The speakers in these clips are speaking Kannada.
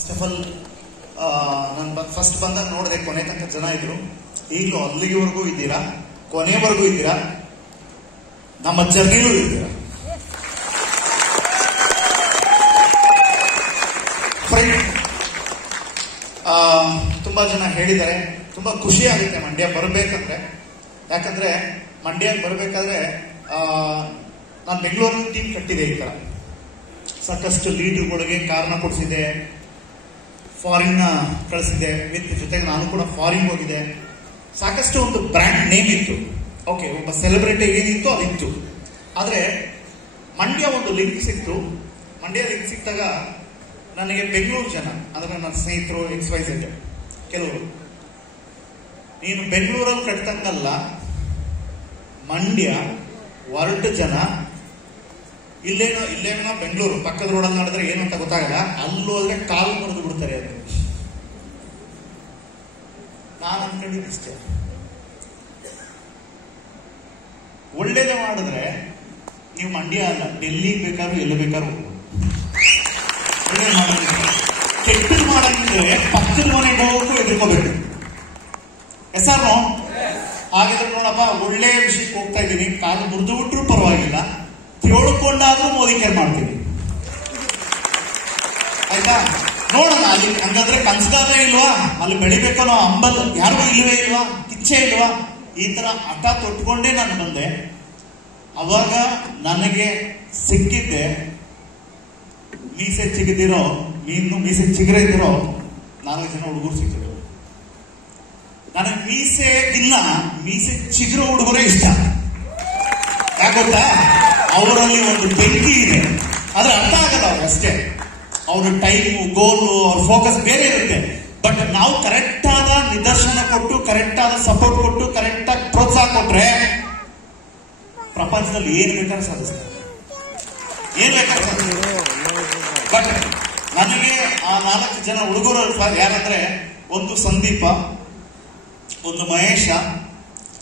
ಫಸ್ಟ್ ಆಫ್ ಆಲ್ ನಾನು ಫಸ್ಟ್ ಬಂದಾಗ ನೋಡಿದೆ ಕೊನೆ ತನಕ ಜನ ಇದ್ರು. ಈಗಲೂ ಅಲ್ಲಿವರೆಗೂ ಇದ್ದೀರಾ, ಕೊನೆವರೆಗೂ ಇದ್ದೀರಾ, ನಮ್ಮ ಜರ್ನಿಲೂ ಇದ್ದೀರಾ. ತುಂಬಾ ಜನ ಹೇಳಿದ್ದಾರೆ, ತುಂಬಾ ಖುಷಿ ಆಗುತ್ತೆ ಮಂಡ್ಯ ಬರಬೇಕಂದ್ರೆ. ಯಾಕಂದ್ರೆ ಮಂಡ್ಯ ಬರಬೇಕಾದ್ರೆ ನಾನು ಬೆಂಗಳೂರಲ್ಲಿ ಟೀಮ್ ಕಟ್ಟಿದೆ. ಈ ತರ ಸಾಕಷ್ಟು ಲೀಡ್ಗಳಿಗೆ ಕಾರಣ ಕೊಡಿಸಿದೆ, ಫಾರಿನ್ ಕಳಿಸಿದೆ, ವಿತ್ ಜೊತೆಗೆ ನಾನು ಕೂಡ ಫಾರಿನ್ ಹೋಗಿದೆ. ಸಾಕಷ್ಟು ಒಂದು ಬ್ರ್ಯಾಂಡ್ ನೇಮ್ ಇತ್ತು. ಓಕೆ, ಒಬ್ಬ ಸೆಲೆಬ್ರಿಟಿ ಏನಿತ್ತು ಅದಿತ್ತು. ಆದ್ರೆ ಮಂಡ್ಯ ಒಂದು ಲಿಂಕ್ ಸಿಕ್ತು. ಮಂಡ್ಯ ಲಿಂಕ್ ಸಿಕ್ತಾಗ ನನಗೆ ಬೆಂಗಳೂರು ಜನ, ಅಂದ್ರೆ ನನ್ನ ಸ್ನೇಹಿತರು XYZ ಕೆಲವರು, ನೀನು ಬೆಂಗಳೂರಲ್ಲಿ ಕಟ್ತಂಗಲ್ಲ, ಮಂಡ್ಯ ಹೊರಟ ಜನ ಇಲ್ಲೇನೋ ಬೆಂಗಳೂರು ಪಕ್ಕದ ರೋಡಲ್ಲಿ ನೋಡಿದ್ರೆ ಏನು ಅಂತ ಗೊತ್ತಾಗಲ್ಲ, ಅಲ್ಲೋದ್ರೆ ಕಾಲು ಮುರಿದು ಬಿಡ್ತಾರೆ ಅದು. ನಾನು ಅನ್ಕೊಂಡಿದ್ದು ಇಷ್ಟೇ, ಒಳ್ಳೇದೇ ಮಾಡಿದ್ರೆ ನೀವು ಮಂಡ್ಯ ಅಲ್ಲ, ಡೆಲ್ಲಿ ಬೇಕಾದ್ರೂ ಎಲ್ಲ ಬೇಕಾದ್ರೂ ಹೋಗ್ಬೋದು. ಕೆಟ್ಟದ್ದು ಮಾಡಂಗಿದ್ರೆ ಪಕ್ಕದ ಮನೆಗೆ ಹೋಗೋಕ್ಕೂ ಎದುರ್ಕೋಬೇಕು. ಹೆಸರು ಹಾಗಿದ್ರೆ ನೋಡಪ್ಪ, ಒಳ್ಳೆ ವಿಷಯಕ್ಕೆ ಹೋಗ್ತಾ ಇದ್ದೀನಿ, ಕಾಲು ಮುರಿದು ಬಿಟ್ರು ಪರವಾಗಿಲ್ಲ, ಕೇಳಿಕೊಂಡಾದ್ರೂ ಮೋದಿ ಕೇರ್ ಮಾಡ್ತೀವಿ, ಆಯ್ತಾ? ನೋಡೋಣ ಅಲ್ಲಿ ಹಂಗಾದ್ರೆ ಕನ್ಸ್ಗಾರ ಇಲ್ವಾ, ಅಲ್ಲಿ ಬೆಳಿಬೇಕನ್ನೋ ಅಂಬಲ್ ಯಾರಿಗೂ ಇಲ್ವೇ ಇಲ್ವಾ, ಇಚ್ಛೆ ಇಲ್ವಾ? ಈ ತರ ಹಠ ತೊಟ್ಕೊಂಡೇ ನಾನು ಬಂದೆ. ಅವಾಗ ನನಗೆ ಸಿಕ್ಕಿದ್ದೆ ಮೀಸೆ ಚಿಗದಿರೋ, ಮೀಸೆ ಚಿಗರೆ ಇದ್ದಿರೋ 4 ಜನ ಹುಡುಗರು ಸಿಕ್ಕಿದ್ರು. ನನಗೆ ಮೀಸೆಗಿಲ್ಲ, ಮೀಸೆ ಚಿಗುರೋ ಹುಡುಗರೇ ಇಷ್ಟ. ಯಾಕೊತ್ತಾ? ಅವರಲ್ಲಿ ಒಂದು ಬೆಂಕಿ ಇದೆ, ಆದ್ರೆ ಅರ್ಥ ಆಗಲ್ಲ ಅವ್ರು ಅಷ್ಟೇ. ಅವ್ರ ಟೈಮು, ಗೋಲು, ಅವ್ರ ಫೋಕಸ್ ಬೇರೆ ಇರುತ್ತೆ. ಬಟ್ ನಾವು ಕರೆಕ್ಟ್ ಆದ ನಿದರ್ಶನ ಕೊಟ್ಟು, ಕರೆಕ್ಟ್ ಆದ ಸಪೋರ್ಟ್ ಕೊಟ್ಟು, ಕರೆಕ್ಟ್ ಆಗಿ ಪ್ರೋತ್ಸಾಹ ಕೊಟ್ರೆ ಪ್ರಪಂಚದಲ್ಲಿ ಏನ್ ಬೇಕಾದ್ರೂ ಸಾಧಿಸ್ತಾರೆ, ಏನ್ ಬೇಕಾದ್ರೂ ಸಾಧಿಸ್ತಾರೆ. ಬಟ್ ನನಗೆ ಆ 4 ಜನ ಹುಡುಗರು ಯಾರಂದ್ರೆ, ಒಂದು ಸಂದೀಪ, ಒಂದು ಮಹೇಶ,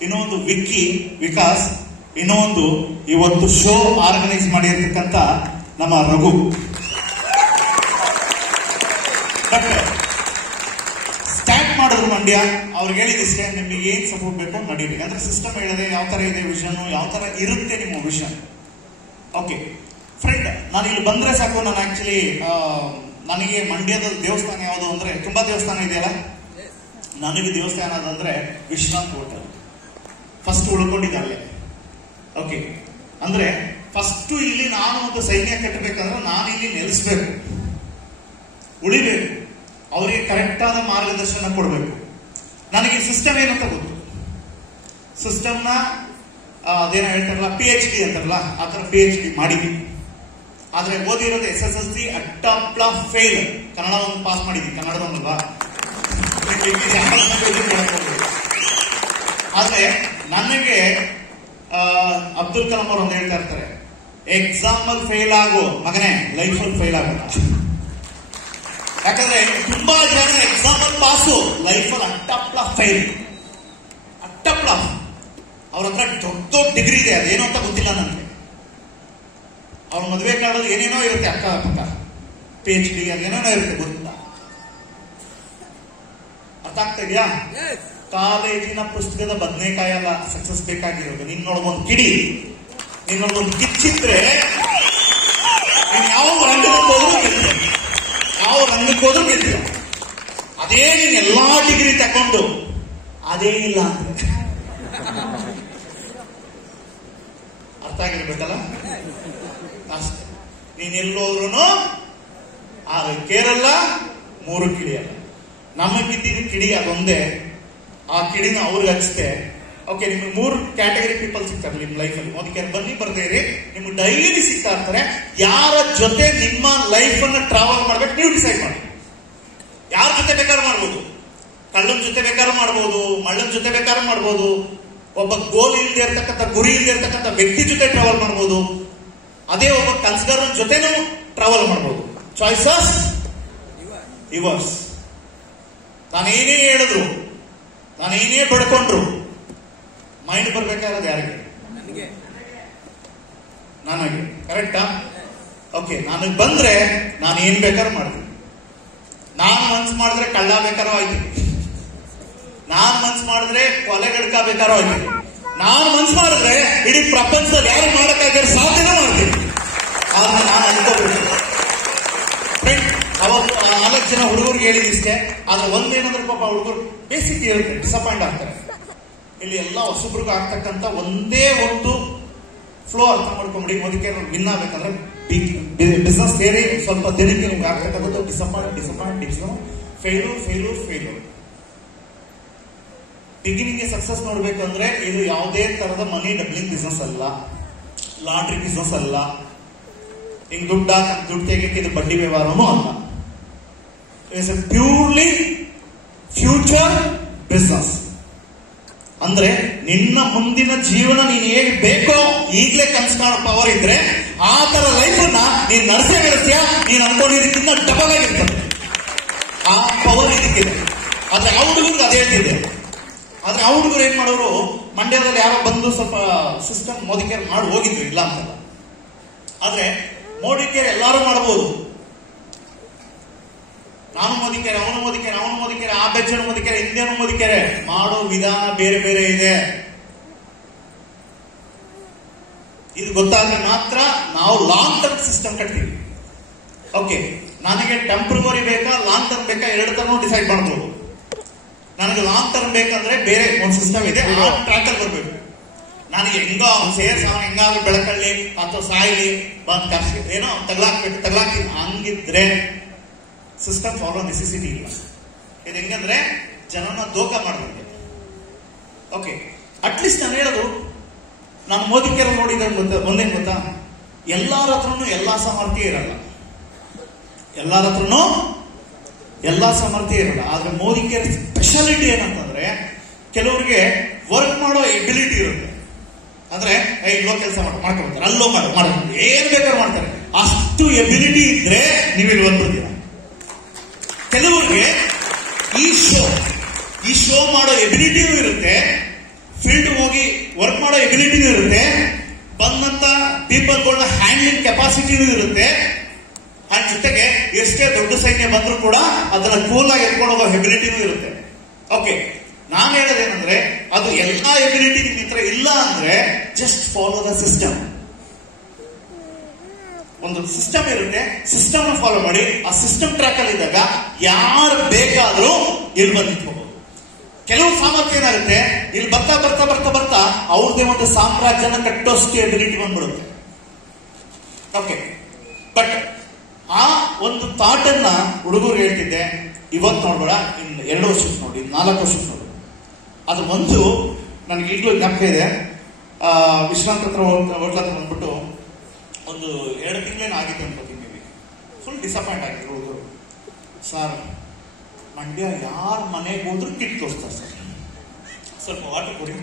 ಇನ್ನೊಂದು ವಿಕ್ಕಿ, ವಿಕಾಸ್, ಇನ್ನೊಂದು ಇವತ್ತು ಶೋ ಆರ್ಗನೈಸ್ ಮಾಡಿರ್ತಕ್ಕಂಥ ನಮ್ಮ ರಘು. ಬಟ್ ಸ್ಟಾರ್ಟ್ ಮಾಡಿದ್ರು ಮಂಡ್ಯ. ಅವ್ರಿಗೆ ಹೇಳಿದಿಷ್ಟೇ, ನಿಮಗೆ ಏನ್ ಸಪೋರ್ಟ್ ಬೇಕು ನಡೀಬೇಕು ಅಂದ್ರೆ ಸಿಸ್ಟಮ್ ಹೇಳಿದೆ, ಯಾವ ತರ ಇದೆ ವಿಷನ್, ಯಾವ ತರ ಇರುತ್ತೆ ನಿಮ್ಮ ವಿಷನ್. ಓಕೆ ಫ್ರೆಂಡ್, ನಾನು ಇಲ್ಲಿ ಬಂದ್ರೆ ಸಾಕು. ನಾನು ಆಕ್ಚುಲಿ ನನಗೆ ಮಂಡ್ಯದ ದೇವಸ್ಥಾನ ಯಾವುದು ಅಂದ್ರೆ, ತುಂಬಾ ದೇವಸ್ಥಾನ ಇದೆಯಲ್ಲ, ನನಗೆ ದೇವಸ್ಥಾನ ಅದಂದ್ರೆ ವಿಶ್ವನಾಥ್ ಹೋಟೆಲ್ ಫಸ್ಟ್ ಉಳ್ಕೊಂಡಿದ್ದಲ್ಲೇ. ಓಕೆ, ಅಂದ್ರೆ ಫಸ್ಟ್ ಇಲ್ಲಿ ನಾನು ಒಂದು ಸೈನ್ಯ ಕಟ್ಟಬೇಕಂದ್ರೆ ನಾನು ಇಲ್ಲಿ ನೆಲೆಸ್ಬೇಕು, ಉಳಿಬೇಕು, ಅವರಿಗೆ ಕರೆಕ್ಟ್ ಆದ ಮಾರ್ಗದರ್ಶನ ಕೊಡಬೇಕು. ನನಗೆ ಸಿಸ್ಟಮ್ ಏನಂತ ಗೊತ್ತು. ಸಿಸ್ಟಮ್ನ ಅದೇನೋ ಹೇಳ್ತಾರಲ್ಲ PhD ಅಂತಾರಲ್ಲ, ಆ ಥರ PhD ಮಾಡಿದ್ವಿ. ಆದ್ರೆ ಓದಿರೋದು SSLC ಅಟ್ಟಪ್ಲ ಫೇಲ್. ಕನ್ನಡ ಒಂದು ಪಾಸ್ ಮಾಡಿದ್ವಿ, ಕನ್ನಡದೊಂದಲ್ವಾ. ಆದ್ರೆ ನನಗೆ ಅಬ್ದುಲ್ ಕಲಾಂ ಅವರು ಒಂದು ಹೇಳ್ತಾ ಇರ್ತಾರೆ, ಎಕ್ಸಾಮ್ ಅಲ್ಲಿ ಫೇಲ್ ಆಗೋ ಮಗನೇ, ಲೈಫ್ ಅಲ್ಲಿ ಫೇಲ್ ಆಗಲ್ಲ. ಯಾಕಂದ್ರೆ ತುಂಬಾ ಜನ ಎಕ್ಸಾಮ್ ಅಲ್ಲಿ ಪಾಸು, ಲೈಫ್ ಅಲ್ಲಿ ಅಟ್ಟಪ್ಲ ಫೇಲ್. ಅಟ್ಟಪ್ಲ ಅವ್ರ ಹತ್ರ ದೊಡ್ಡ ಡಿಗ್ರಿ ಇದೆ, ಅದೇನೋ ಅಂತ ಗೊತ್ತಿಲ್ಲ ನನಗೆ. ಅವ್ರ ಮದುವೆ ಕಾಲದಲ್ಲಿ ಏನೇನೋ ಇರುತ್ತೆ, ಅಕ್ಕ ಪಕ್ಕ PhD ಅದೇನೇನೋ ಇರುತ್ತೆ, ಗೊತ್ತಿಲ್ಲ. ಅರ್ಥ ಆಗ್ತಾ ಇದೆಯಾ? ಕಾಲೇಜಿನ ಪುಸ್ತಕದ ಬದನೆಕಾಯಿ ಅಲ್ಲ ಸಕ್ಸಸ್ ಬೇಕಾಗಿರೋದು. ನಿನ್ನೊಳಗೊಂದು ಕಿಡಿ, ನಿನ್ನೊಳಗೊಂದು ಕಿಚ್ಚಿದ್ರೆ ನೀನು ಯಾವ ರಂಗಕ್ಕೆ ಹೋದ್ರೂ ಗೆಲ್ತೀಯ, ಯಾವ ರಂಗಕ್ಕೆ ಹೋದ್ರೂ ಗೆಲ್ತೀಯ. ಅದೇ ನೀನ್ ಎಲ್ಲಾ ಡಿಗ್ರಿ ತಕೊಂಡು ಅದೇ ಇಲ್ಲ ಅಂತ ಅರ್ಥ ಆಗಿರ್ಬೇಕಲ್ಲ, ಅಷ್ಟೇ. ನೀನೆಲ್ಲೋದ್ರೂ 6 ಕೇರಲ್ಲ, 3 ಕಿಡಿಯಲ್ಲ. ನಮಗಿದ್ದಿದ್ದು ಕಿಡಿ ಅದೊಂದೇ. ಆ ಕಿಡಿನ ಅವ್ರಿಗೆ ಹಚ್ತೆ. ಓಕೆ, ನಿಮ್ಗೆ 3 ಕ್ಯಾಟಗರಿ ಪೀಪಲ್ ಸಿಗ್ತಾರೆ ನಿಮ್ ಲೈಫಲ್ಲಿ. ಒಂದಕ್ಕೆ ಬನ್ನಿ ಬರ್ದೇ ಇರಿ, ನಿಮ್ಗೆ ಡೈಲಿ ಸಿಗ್ತಾ ಇರ್ತಾರೆ. ಯಾರ ಜೊತೆ ನಿಮ್ಮ ಲೈಫ್ ಅನ್ನ ಟ್ರಾವೆಲ್ ಮಾಡ್ಬೇಕು ನೀವು ಡಿಸೈಡ್ ಮಾಡಿ. ಯಾರ ಜೊತೆ ಬೇಕಾದ್ರೂ ಮಾಡ್ಬೋದು, ಕಳ್ಳನ ಜೊತೆ ಬೇಕಾದ್ರೂ ಮಾಡ್ಬೋದು, ಮಳ್ಳನ ಜೊತೆ ಬೇಕಾದ್ರೂ ಮಾಡ್ಬೋದು, ಒಬ್ಬ ಗೋಲ್ ಇಲ್ಲದೆ ಇರ್ತಕ್ಕಂಥ, ಗುರಿ ಇಲ್ಲದೆ ಇರ್ತಕ್ಕಂಥ ವ್ಯಕ್ತಿ ಜೊತೆ ಟ್ರಾವೆಲ್ ಮಾಡ್ಬೋದು, ಅದೇ ಒಬ್ಬ ಕನ್ಸ್ಗಾರನ ಜೊತೆನೂ ಟ್ರಾವೆಲ್ ಮಾಡ್ಬೋದು. Choices yours. ನಾನೇನೇ ಹೇಳಿದ್ರು, ನಾನೇನೇ ಬಡ್ಕೊಂಡ್ರು, ಮೈಂಡ್ ಬರ್ಬೇಕಾದ್ರೆ ಯಾರಿಗೆ? ನನಗೆ. ಕರೆಕ್ಟಾ? ಓಕೆ, ನನಗೆ ಬಂದ್ರೆ ನಾನು ಏನ್ ಬೇಕಾದ್ರೂ ಮಾಡ್ತೀನಿ. ಮನ್ಸು ಮಾಡಿದ್ರೆ ಕಳ್ಳ ಬೇಕಾರೋ ಆಯ್ತು, ನಾನ್ ಮನ್ಸು ಮಾಡಿದ್ರೆ ಕೊಲೆಗಡ್ಕ ಬೇಕಾರೋ ಆಯ್ತು, ನಾನ್ ಮನ್ಸು ಮಾಡಿದ್ರೆ ಇಡೀ ಪ್ರಪಂಚದಲ್ಲಿ ಯಾರು ಮಾಡಕ್ಕಾಗಿರೋ ಸಾಧ್ಯನೇ ಮಾಡ್ತೀನಿ. ಆದ್ರೆ ನಾನು ಅನ್ಕೋಬೇಕು ಫ್ರೆಂಡ್, ಅವತ್ತು 4 ಜನ ಹುಡುಗರಿಗೆ ಹೇಳಿದಿಷ್ಟೇ. ಆದ್ರೆ ಒಂದೇನಂದ್ರೆ ಪಾಪ ಹುಡುಗರು ಬೇಸಿಕ್ ಇರುತ್ತೆ, ಡಿಸಪಾಯಿಂಟ್ ಆಗ್ತಾರೆ. ಇಲ್ಲಿ ಎಲ್ಲ ಹೊಸಬ್ರಿಗೂ ಆಗ್ತಕ್ಕಂಥ ಒಂದೇ ಒಂದು ಫ್ಲೋ ಅರ್ಥ ಮಾಡ್ಕೊಂಬಿಡಿ. ಮೊದಲಿಗೆ ವಿನ್ ಆಗ್ಬೇಕಂದ್ರೆ ಬಿಸ್ನೆಸ್ ಸೇರಿ ಸ್ವಲ್ಪ ದಿನಕ್ಕೆ ನಿಮ್ಗೆ ಆಗ್ತಕ್ಕಂಥದ್ದು ಡಿಸಪಾಯಿಂಟ್ ಫೇಲ್ಯೂರ್. ಬಿಗಿನಿಂಗ್ ಸಕ್ಸಸ್ ನೋಡ್ಬೇಕಂದ್ರೆ ಇದು ಯಾವುದೇ ತರದ ಮನಿ ಡಬ್ಲಿಂಗ್ ಬಿಸ್ನೆಸ್ ಅಲ್ಲ, ಲಾಟ್ರಿ ಬಿಸ್ನೆಸ್ ಅಲ್ಲ, ಹಿಂಗ್ ದುಡ್ಡು ತೆಗಿಯಕ್ಕೆ ಇದು ಬಡ್ಡಿ ವ್ಯವಹಾರನೂ ಅಲ್ಲ. It's A purely future business. ಅಂದ್ರೆ ನಿನ್ನ ಮುಂದಿನ ಜೀವನ ನೀನ್ ಹೇಗೆ ಬೇಕೋ ಈಗಲೇ ಕನಸು ಕಾಣೋ ಪವರ್ ಇದ್ರೆ ಆ ತರ ಲೈಫ್ ಅನ್ನ ನೀನ್ ನಡೆಸೇ ಬೆಳೆಸ್ತೀಯ. ನೀನ್ ಅನ್ಕೊಂಡಿದ್ದಕ್ಕಿಂತ ಡಬಲ್ ಆಗಿರ್ತದೆ ಆ ಪವರ್ ಇದಕ್ಕಿದೆ. ಆದ್ರೆ ಆ ಹುಡುಗರು ಅದೇ ಹೇಳ್ತಿದೆ. ಆದ್ರೆ ಆ ಹುಡುಗರು ಏನ್ ಮಾಡೋರು, ಮಂಡ್ಯದಲ್ಲಿ ಯಾರೋ ಬಂದು ಸ್ವಲ್ಪ ಸಿಸ್ಟಮ್ ಮೋದಿ ಕೇರ್ ಮಾಡಿ ಹೋಗಿದ್ರು, ಇಲ್ಲ ಅಂತಲ್ಲ. ಆದ್ರೆ ಮೋದಿ ಕೇರ್ ಎಲ್ಲಾರು ಮಾಡಬಹುದು. ನಾನು ಮೋದಿ ಕೇರೆ, ಅವನು ಮೋದಿ ಕೇರೆ, ಆ ಬೆಚ್ಚನು ಮೋದಿ ಕೇರೆ, ಇಂಡಿಯನ್ ಮೋದಿ ಕೇರೆ ಮಾಡೋ ವಿಧಾನ ಬೇರೆ ಬೇರೆ ಇದೆ. ಇದು ಗೊತ್ತಾದ್ರೆ ಮಾತ್ರ ನಾವು ಲಾಂಗ್ ಟರ್ಮ್ ಸಿಸ್ಟಮ್ ಕಟ್ತೀವಿ. ಓಕೆ, ನನಗೆ ಟೆಂಪ್ರವರಿ ಬೇಕಾ ಲಾಂಗ್ ಟರ್ಮ್ ಬೇಕಾ 2 ತರನೂ ಡಿಸೈಡ್ ಮಾಡ್ಬೋದು. ನನಗೆ ಲಾಂಗ್ ಟರ್ಮ್ ಬೇಕಂದ್ರೆ ಬೇರೆ ಒಂದು ಸಿಸ್ಟಮ್ ಇದೆ, ಆ ಟ್ರ್ಯಾಕ್ ಅಲ್ಲಿ ಬರ್ಬೇಕು. ನನಗೆ ಹೆಂಗಾದ್ರೂ ಬೆಳಕಲ್ಲಿ ಅಥವಾ ಸಾಯಿಲಿ ಬಂದ್ ಕಷ್ಟ ಏನೋ ತಗ್ಲಾಕಿ ಹಂಗಿದ್ರೆ ಸಿಸ್ಟಮ್ ಫಾಲೋ ನೆಸೆಸಿಟಿ ಇಲ್ಲ. ಇದು ಹೆಂಗಂದ್ರೆ ಜನನ ದೋಖ ಮಾಡೋದಿದೆ. ಓಕೆ, ಅಟ್ಲೀಸ್ಟ್ ನಾನು ಹೇಳೋದು, ನಾನು ಮೋದಿ ಕೇರ್ ನೋಡಿದ್ರೆ ಒಂದೇನು ಗೊತ್ತಾ, ಎಲ್ಲಾರ ಹತ್ರನೂ ಎಲ್ಲಾ ಸಾಮರ್ಥ್ಯ ಇರಲ್ಲ, ಎಲ್ಲಾರ ಹತ್ರನೂ ಎಲ್ಲಾ ಸಾಮರ್ಥ್ಯ ಇರಲ್ಲ. ಆದ್ರೆ ಮೋದಿ ಕೇರ್ ಸ್ಪೆಷಾಲಿಟಿ ಏನಂತಂದ್ರೆ, ಕೆಲವರಿಗೆ ವರ್ಕ್ ಮಾಡೋ ಎಬಿಲಿಟಿ ಇರುತ್ತೆ. ಅಂದ್ರೆ ಇಲ್ಲೋ ಕೆಲಸ ಮಾಡ್ಕೊಳ್ತಾರೆ, ಅಲ್ಲೋ ಮಾಡ್ತಾರೆ, ಏನ್ ಬೇಕಾದ್ರೂ ಮಾಡ್ತಾರೆ. ಅಷ್ಟು ಎಬಿಲಿಟಿ ಇದ್ರೆ ನೀವು ಇಲ್ಲಿ ಬಂದ್ಬಿಡ್ತೀರ. ಕೆಲವರಿಗೆ ಈ ಶೋ ಮಾಡೋ ಎಬಿಲಿಟಿನೂ ಇರುತ್ತೆ, ಫೀಲ್ಡ್ ಹೋಗಿ ವರ್ಕ್ ಮಾಡೋ ಎಬಿಲಿಟಿನೂ ಇರುತ್ತೆ, ಬಂದಂತ ಪೀಪಲ್ಗಳನ್ನ ಹ್ಯಾಂಡ್ಲಿಂಗ್ ಕೆಪಾಸಿಟಿನೂ ಇರುತ್ತೆ. ಅದ್ರ ಜೊತೆಗೆ ಎಷ್ಟೇ ದೊಡ್ಡ ಸೈನ್ಯ ಬಂದ್ರೂ ಕೂಡ ಅದನ್ನ ಕೂಲ್ ಆಗಿ ಎತ್ಕೊಂಡು ಹೋಗೋ ಎಬಿಲಿಟಿನೂ ಇರುತ್ತೆ. ಓಕೆ, ನಾನು ಹೇಳೋದೇನಂದ್ರೆ, ಅದು ಎಲ್ಲಾ ಎಬಿಲಿಟಿ ನಿಮ್ಮ ಹತ್ರ ಇಲ್ಲ ಅಂದ್ರೆ ಜಸ್ಟ್ ಫಾಲೋ ದ ಸಿಸ್ಟಮ್. ಒಂದು ಸಿಸ್ಟಮ್ ಇರುತ್ತೆ, ಸಿಸ್ಟಮ್ ಫಾಲೋ ಮಾಡಿ. ಆ ಸಿಸ್ಟಮ್ ಟ್ರ್ಯಾಕ್ ಅಲ್ಲಿ ಇದ್ದಾಗ ಯಾರು ಬೇಕಾದ್ರೂ ಇಲ್ಲಿ ಬಂದು ನಿಂತ್ಕೋಬಹುದು. ಕೆಲವು ಸಾಮರ್ಥ್ಯ ಏನಾಗುತ್ತೆ, ಇಲ್ಲಿ ಬರ್ತಾ ಬರ್ತಾ ಬರ್ತಾ ಬರ್ತಾ ಅವ್ರದೇ ಒಂದು ಸಾಮ್ರಾಜ್ಯನ ಕಟ್ಟೋಷ್ಟು ಎಬಿಲಿಟಿ ಬಂದ್ಬಿಡುತ್ತೆ. ಓಕೆ, ಬಟ್ ಆ ಒಂದು ಥಾಟ್ ಅನ್ನ ಹುಡುಗರು ಹೇಳ್ತಿದ್ದೆ, ಇವತ್ತು ನೋಡ್ಬೇಡ, ಇನ್ನು 2 ವರ್ಷಕ್ಕೆ ನೋಡಿ, 4 ವರ್ಷಕ್ಕೆ ನೋಡಿ. ಅದು ಒಂದು ನನಗೆ ಈಗಲೂ ಜ್ಞಾಪಕ ಇದೆ. ವಿಶ್ರಾಂತ ಹತ್ರ ಹೋಟ್ಲ ಹತ್ರ ಬಂದ್ಬಿಟ್ಟು ಒಂದು 2 ತಿಂಗಳೇನು ಆಗಿತ್ತು ಅನ್ಕೋತೀನಿ, ಫುಲ್ ಡಿಸಪಾಯಿಂಟ್ ಆಗಿದ್ರು ಹುಡುಗರು. ಸರ್, ಮಂಡ್ಯ ಯಾರ ಮನೆಗೆ ಹೋದ್ರು ಕಿಟ್ ತೋರಿಸ್ತಾರೆ ಸರ್, ಸ್ವಲ್ಪ ವಾಟರ್ ಕೊಡಿ.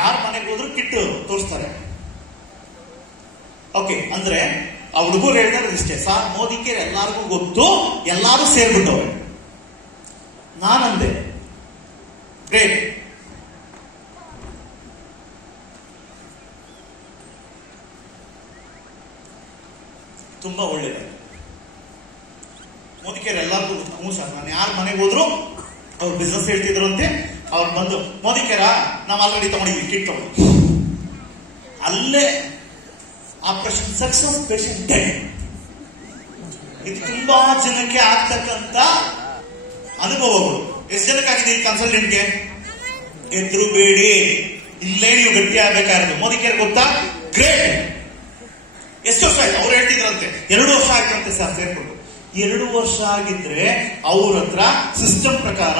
ಯಾರ ಮನೆಗೆ ಹೋದ್ರು ಕಿಟ್ ತೋರಿಸ್ತಾರೆ. ಓಕೆ, ಅಂದ್ರೆ ಆ ಹುಡುಗರು ಹೇಳ್ತಾರೆ ಇಷ್ಟೇ, ಸರ್ ಮೋದಿ ಕೇರ್ ಎಲ್ಲಾರ್ಗೂ ಗೊತ್ತು, ಎಲ್ಲಾರು ಸೇರ್ಬಿಟ್ಟವ್ರೆ. ನಾನಂದೆ ಗ್ರೇಟ್, ತುಂಬಾ ಒಳ್ಳೇದು. ಮೋದಿ ಕೇರ್ ಎಲ್ಲಾರ್ಗೂ ಹ್ಞೂ ಸರ್, ನಾನು ಯಾರ ಮನೆಗೆ ಹೋದ್ರು ಅವ್ರು ಬಿಸ್ನೆಸ್ ಹೇಳ್ತಿದ್ರು ಅಂತೆ, ಅವ್ರು ಬಂದು ಮೋದಿ ಕೇರ ನಾವು ಆಲ್ರೆಡಿ ತಗೊಂಡಿದ್ವಿ ಕಿಟ್ ತಗೊಂಡು, ಅಲ್ಲೇ ಆಪರೇಷನ್ ಸಕ್ಸಸ್, ಪೇಷಂಟ್ ಡೆಡ್. ಇದು ತುಂಬಾ ಜನಕ್ಕೆ ಆಗ್ತಕ್ಕಂತ ಅನುಭವಗಳು. ಎಷ್ಟು ಜನಕ್ಕಾಗಿದೆ ಈ ಕನ್ಸಲ್ಟೆಂಟ್ಗೆ? ಎದ್ರು ಬೇಡಿ, ಇಲ್ಲೇ ನೀವು ಗಟ್ಟಿ ಆಗ್ಬೇಕಾಗಿರೋದು. ಮೋದಿ ಕೇರ್ ಗೊತ್ತಾ? ಗ್ರೇಟ್. ಎಷ್ಟು ವರ್ಷ ಆಯ್ತು? ಅವ್ರು ಹೇಳ್ತಿದ್ರಂತೆ 2 ವರ್ಷ ಆಯ್ತಂತೆ ಸರ್ ಸೇರ್ಕೊಂಡು. 2 ವರ್ಷ ಆಗಿದ್ರೆ ಅವ್ರ ಹತ್ರ ಸಿಸ್ಟಮ್ ಪ್ರಕಾರ,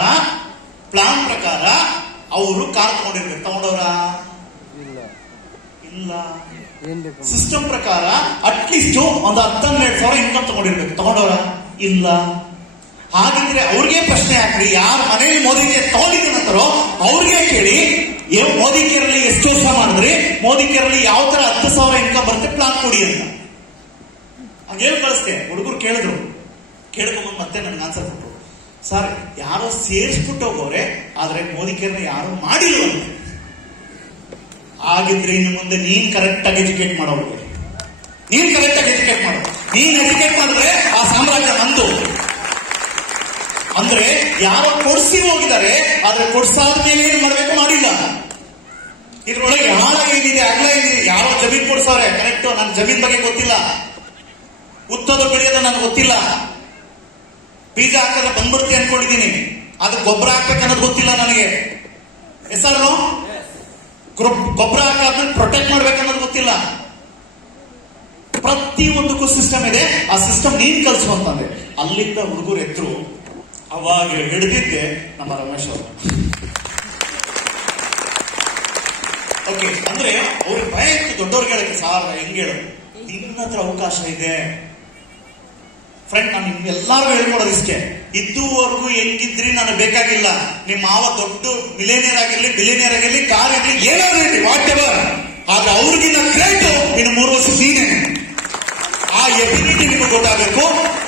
ಪ್ಲಾನ್ ಪ್ರಕಾರ ಅವರು ಕಾರ್ ತಗೊಂಡಿರ್ಬೇಕು. ತಗೊಂಡವ್ರ ಇಲ್ಲ. ಸಿಸ್ಟಮ್ ಪ್ರಕಾರ ಅಟ್ಲೀಸ್ಟ್ ಒಂದು 10-12 ಸಾವಿರ ಇನ್ಕಮ್ ತಗೊಂಡಿರ್ಬೇಕು. ತಗೊಂಡವ್ರ ಇಲ್ಲ. ಹಾಗಿದ್ರೆ ಅವ್ರಿಗೆ ಪ್ರಶ್ನೆ ಹಾಕ್ರಿ, ಯಾರ ಮನೆಯಲ್ಲಿ ಮೋದಿ ಕೇರ್ ತಗೊಂಡಿದ್ದೀನಂತಾರೋ ಅವ್ರಿಗೆ ಕೇಳಿ, ಮೋದಿ ಕೇರಲ್ಲಿ ಎಷ್ಟು ವರ್ಷ ಮಾಡಿದ್ರಿ, ಮೋದಿ ಕೇರಲ್ಲಿ ಯಾವ ತರ 10,000 ಇನ್ಕಮ್ ಬರುತ್ತೆ, ಪ್ಲಾನ್ ಕೊಡಿ ಅಂತ ಹಾಗೆ ಕಳಿಸ್ತೆ. ಹುಡುಗರು ಕೇಳಿದ್ರು, ಕೇಳ್ಕೊಂಬಂದು ಮತ್ತೆ ನನ್ಗೆ ಆನ್ಸರ್ ಕೊಟ್ಟರು, ಸರ್ ಯಾರೋ ಸೇರಿಸ್ಬಿಟ್ಟು ಹೋಗೋರೆ, ಆದ್ರೆ ಮೋದಿ ಕೇರ್ನ ಯಾರು ಮಾಡಿಲ್ವಂತೆ. ಆಗಿದ್ರೆ ಇನ್ನು ಮುಂದೆ ನೀನ್ ಕರೆಕ್ಟ್ ಆಗಿ ಎಜುಕೇಟ್ ಮಾಡೋರಿಗೆ, ನೀನ್ ಕರೆಕ್ಟ್ ಆಗಿ ಎಜುಕೇಟ್ ಮಾಡೋ. ನೀನ್ ಎಜುಕೇಟ್ ಮಾಡಿದ್ರೆ ಆ ಸಾಮ್ರಾಜ್ಯ ನಂದು. ಅಂದ್ರೆ ಯಾವ ಕೊಡ್ಸಿ ಹೋಗಿದ್ದಾರೆ, ಆದ್ರೆ ಕೊಡ್ಸಾದ ಮೇಲೆ ಏನ್ ಮಾಡ್ಬೇಕು ಮಾಡಿಲ್ಲ. ಇದ್ರೊಳಗೆ ಆಳ ಏನಿದೆ ಅಗಲ ಏನಿದೆ, ಯಾವ ಜಮೀನ್ ಕೊಡ್ಸವ್ರೆ ಕರೆಕ್ಟ್, ನನ್ ಜಮೀನ್ ಬಗ್ಗೆ ಗೊತ್ತಿಲ್ಲ, ಉತ್ತದ ಬೆಳೆಯೋದು ನನಗೆ ಗೊತ್ತಿಲ್ಲ, ಬೀಜ ಹಾಕಿದ್ರೆ ಬಂದ್ಬಿಡ್ತಿ ಅನ್ಕೊಂಡಿದ್ದೀನಿ, ಅದು ಗೊಬ್ಬರ ಹಾಕ್ಬೇಕು ಅನ್ನೋದು ಗೊತ್ತಿಲ್ಲ ನನಗೆ. ಹೆಸರು ಗೊಬ್ಬರ ಹಾಕಾದ್ಮೇಲೆ ಪ್ರೊಟೆಕ್ಟ್ ಮಾಡ್ಬೇಕನ್ನೋದು ಗೊತ್ತಿಲ್ಲ. ಪ್ರತಿ ಒಂದಕ್ಕೂ ಸಿಸ್ಟಮ್ ಇದೆ, ಆ ಸಿಸ್ಟಮ್ ನೀನ್ ಕಲ್ಸುವಂತಂದೆ. ಅಲ್ಲಿಂದ ಹುಡುಗರು ಎದ್ರು. ಅವಾಗ ಹಿಡಿದಿದ್ದೆ ನಮ್ಮ ರಮೇಶ್ ಅವರು. ಓಕೆ, ಅಂದ್ರೆ ಅವ್ರಿಗೆ ಭಯ ಇತ್ತು ದೊಡ್ಡವ್ರಿಗೆ ಹೇಳಕ್ಕೆ, ಸಾರ್ ಹೆಂಗ್ ಹೇಳೋದು, ನಿನ್ನ ಹತ್ರ ಅವಕಾಶ ಇದೆ ಫ್ರೆಂಡ್. ನಾನು ನಿಮ್ಗೆಲ್ಲಾರು ಹೇಳ್ಕೊಡೋದು ಇಷ್ಟೇ, ಇದುವರೆಗೂ ಹೆಂಗಿದ್ರಿ ನನಗೆ ಬೇಕಾಗಿಲ್ಲ. ನಿಮ್ಮ ಮಾವ ದೊಡ್ಡ ಮಿಲೇನಿಯರ್ ಆಗಿರ್ಲಿ, ಬಿಲಿಯನಿಯರ್ ಆಗಿರ್ಲಿ, ಕಾರ್ ಇರ್ಲಿ, ಏನಾದ್ರು ಇರ್ಲಿ, ವಾಟ್ ಎವರ್, ಆದ್ರೆ ಅವ್ರಿಗಿನ್ನ ಗ್ರೇಟ್ ಇನ್ನು 3 ವರ್ಷ ನೀನೆ. ಆ ಎಬಿಲಿಟಿ ನಿಮಗೆ ಗೊತ್ತಾಗಬೇಕು.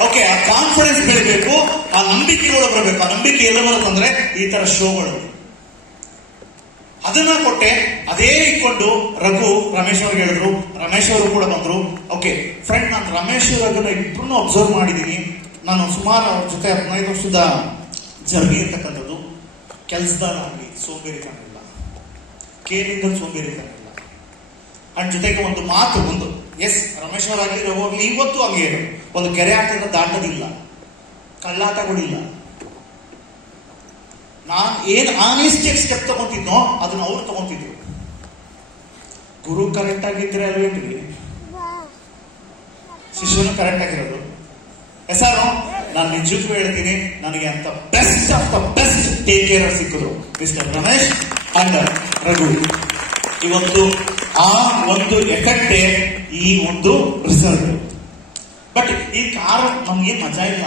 ಓಕೆ, ಆ ಕಾನ್ಫಿಡೆನ್ಸ್ ಬೆಳಿಬೇಕು, ಆ ನಂಬಿಕೆಗಳು ಬರಬೇಕು. ಆ ನಂಬಿಕೆ ಎಲ್ಲ ಬರುತ್ತಂದ್ರೆ ಈ ತರ ಶೋಗಳು. ಅದನ್ನ ಕೊಟ್ಟೆ, ಅದೇ ಇಟ್ಕೊಂಡು ರಘು ರಮೇಶ್ ಅವ್ರಿಗೆ ಹೇಳಿದ್ರು, ರಮೇಶ್ ಅವರು ಕೂಡ ಬಂದ್ರು. ಓಕೆ ಫ್ರೆಂಡ್, ನಾನು ರಮೇಶ್ ರಘುನ ಇಬ್ರು ಅಬ್ಸರ್ವ್ ಮಾಡಿದೀನಿ. ನಾನು ಸುಮಾರು ಅವ್ರ ಜೊತೆ 15 ವರ್ಷದ ಜರ್ನಿ ಇರ್ತಕ್ಕಂಥದ್ದು. ಕೆಲಸದಾಗಲಿ ಸೋಂಬೇರಿತನ ಇಲ್ಲ, ಕೇಳಿಂದ ಸೋಂಬೇರಿತನ ಇಲ್ಲ. ಅಂಡ್ ಜೊತೆಗೆ ಒಂದು ಮಾತು, ಒಂದು ಎಸ್ ರಮೇಶ್ ಅವರಾಗಲಿ ರಘು ಆಗ್ಲಿ ಇವತ್ತು ಹಂಗೆ ಒಂದು ಕೆರೆ ಹಾಕಿದ್ರೆ ದಾಟೋದಿಲ್ಲ, ಕಳ್ಳಾಟಗಳಿಲ್ಲ. ನಾನ್ ಆನೆಸ್ಟ್ ಸ್ಟೆಪ್ ತಗೊಂತಿದ್ನೋ ಅದನ್ನ ಅವ್ರು ತಗೊಂತಿದ್ರು. ಗುರು ಕರೆಕ್ಟ್ ಆಗಿದ್ರೆ ಅಲ್ವೇನ್ರಿ ಶಿಷ್ಯನು ಕರೆಕ್ಟ್ ಆಗಿರೋದು. ಹೆಸರು ನಾನು ನಿಜಕ್ಕೂ ಹೇಳ್ತೀನಿ, ನನಗೆ ಅಂತ best of the best take care ಸಿಕ್ಕಿದ್ರು ಮಿಸ್ಟರ್ ರಮೇಶ್ ಅಂಡ್ ರಘು. ಇವತ್ತು ಆ ಒಂದು ಎಫೆಕ್ಟೇ ಈ ಒಂದು ರಿಸಲ್ಟ್. ಬಟ್ ಈ ಕಾರು ನಮ್ಗೆ ಮಜಾ ಇಲ್ಲ.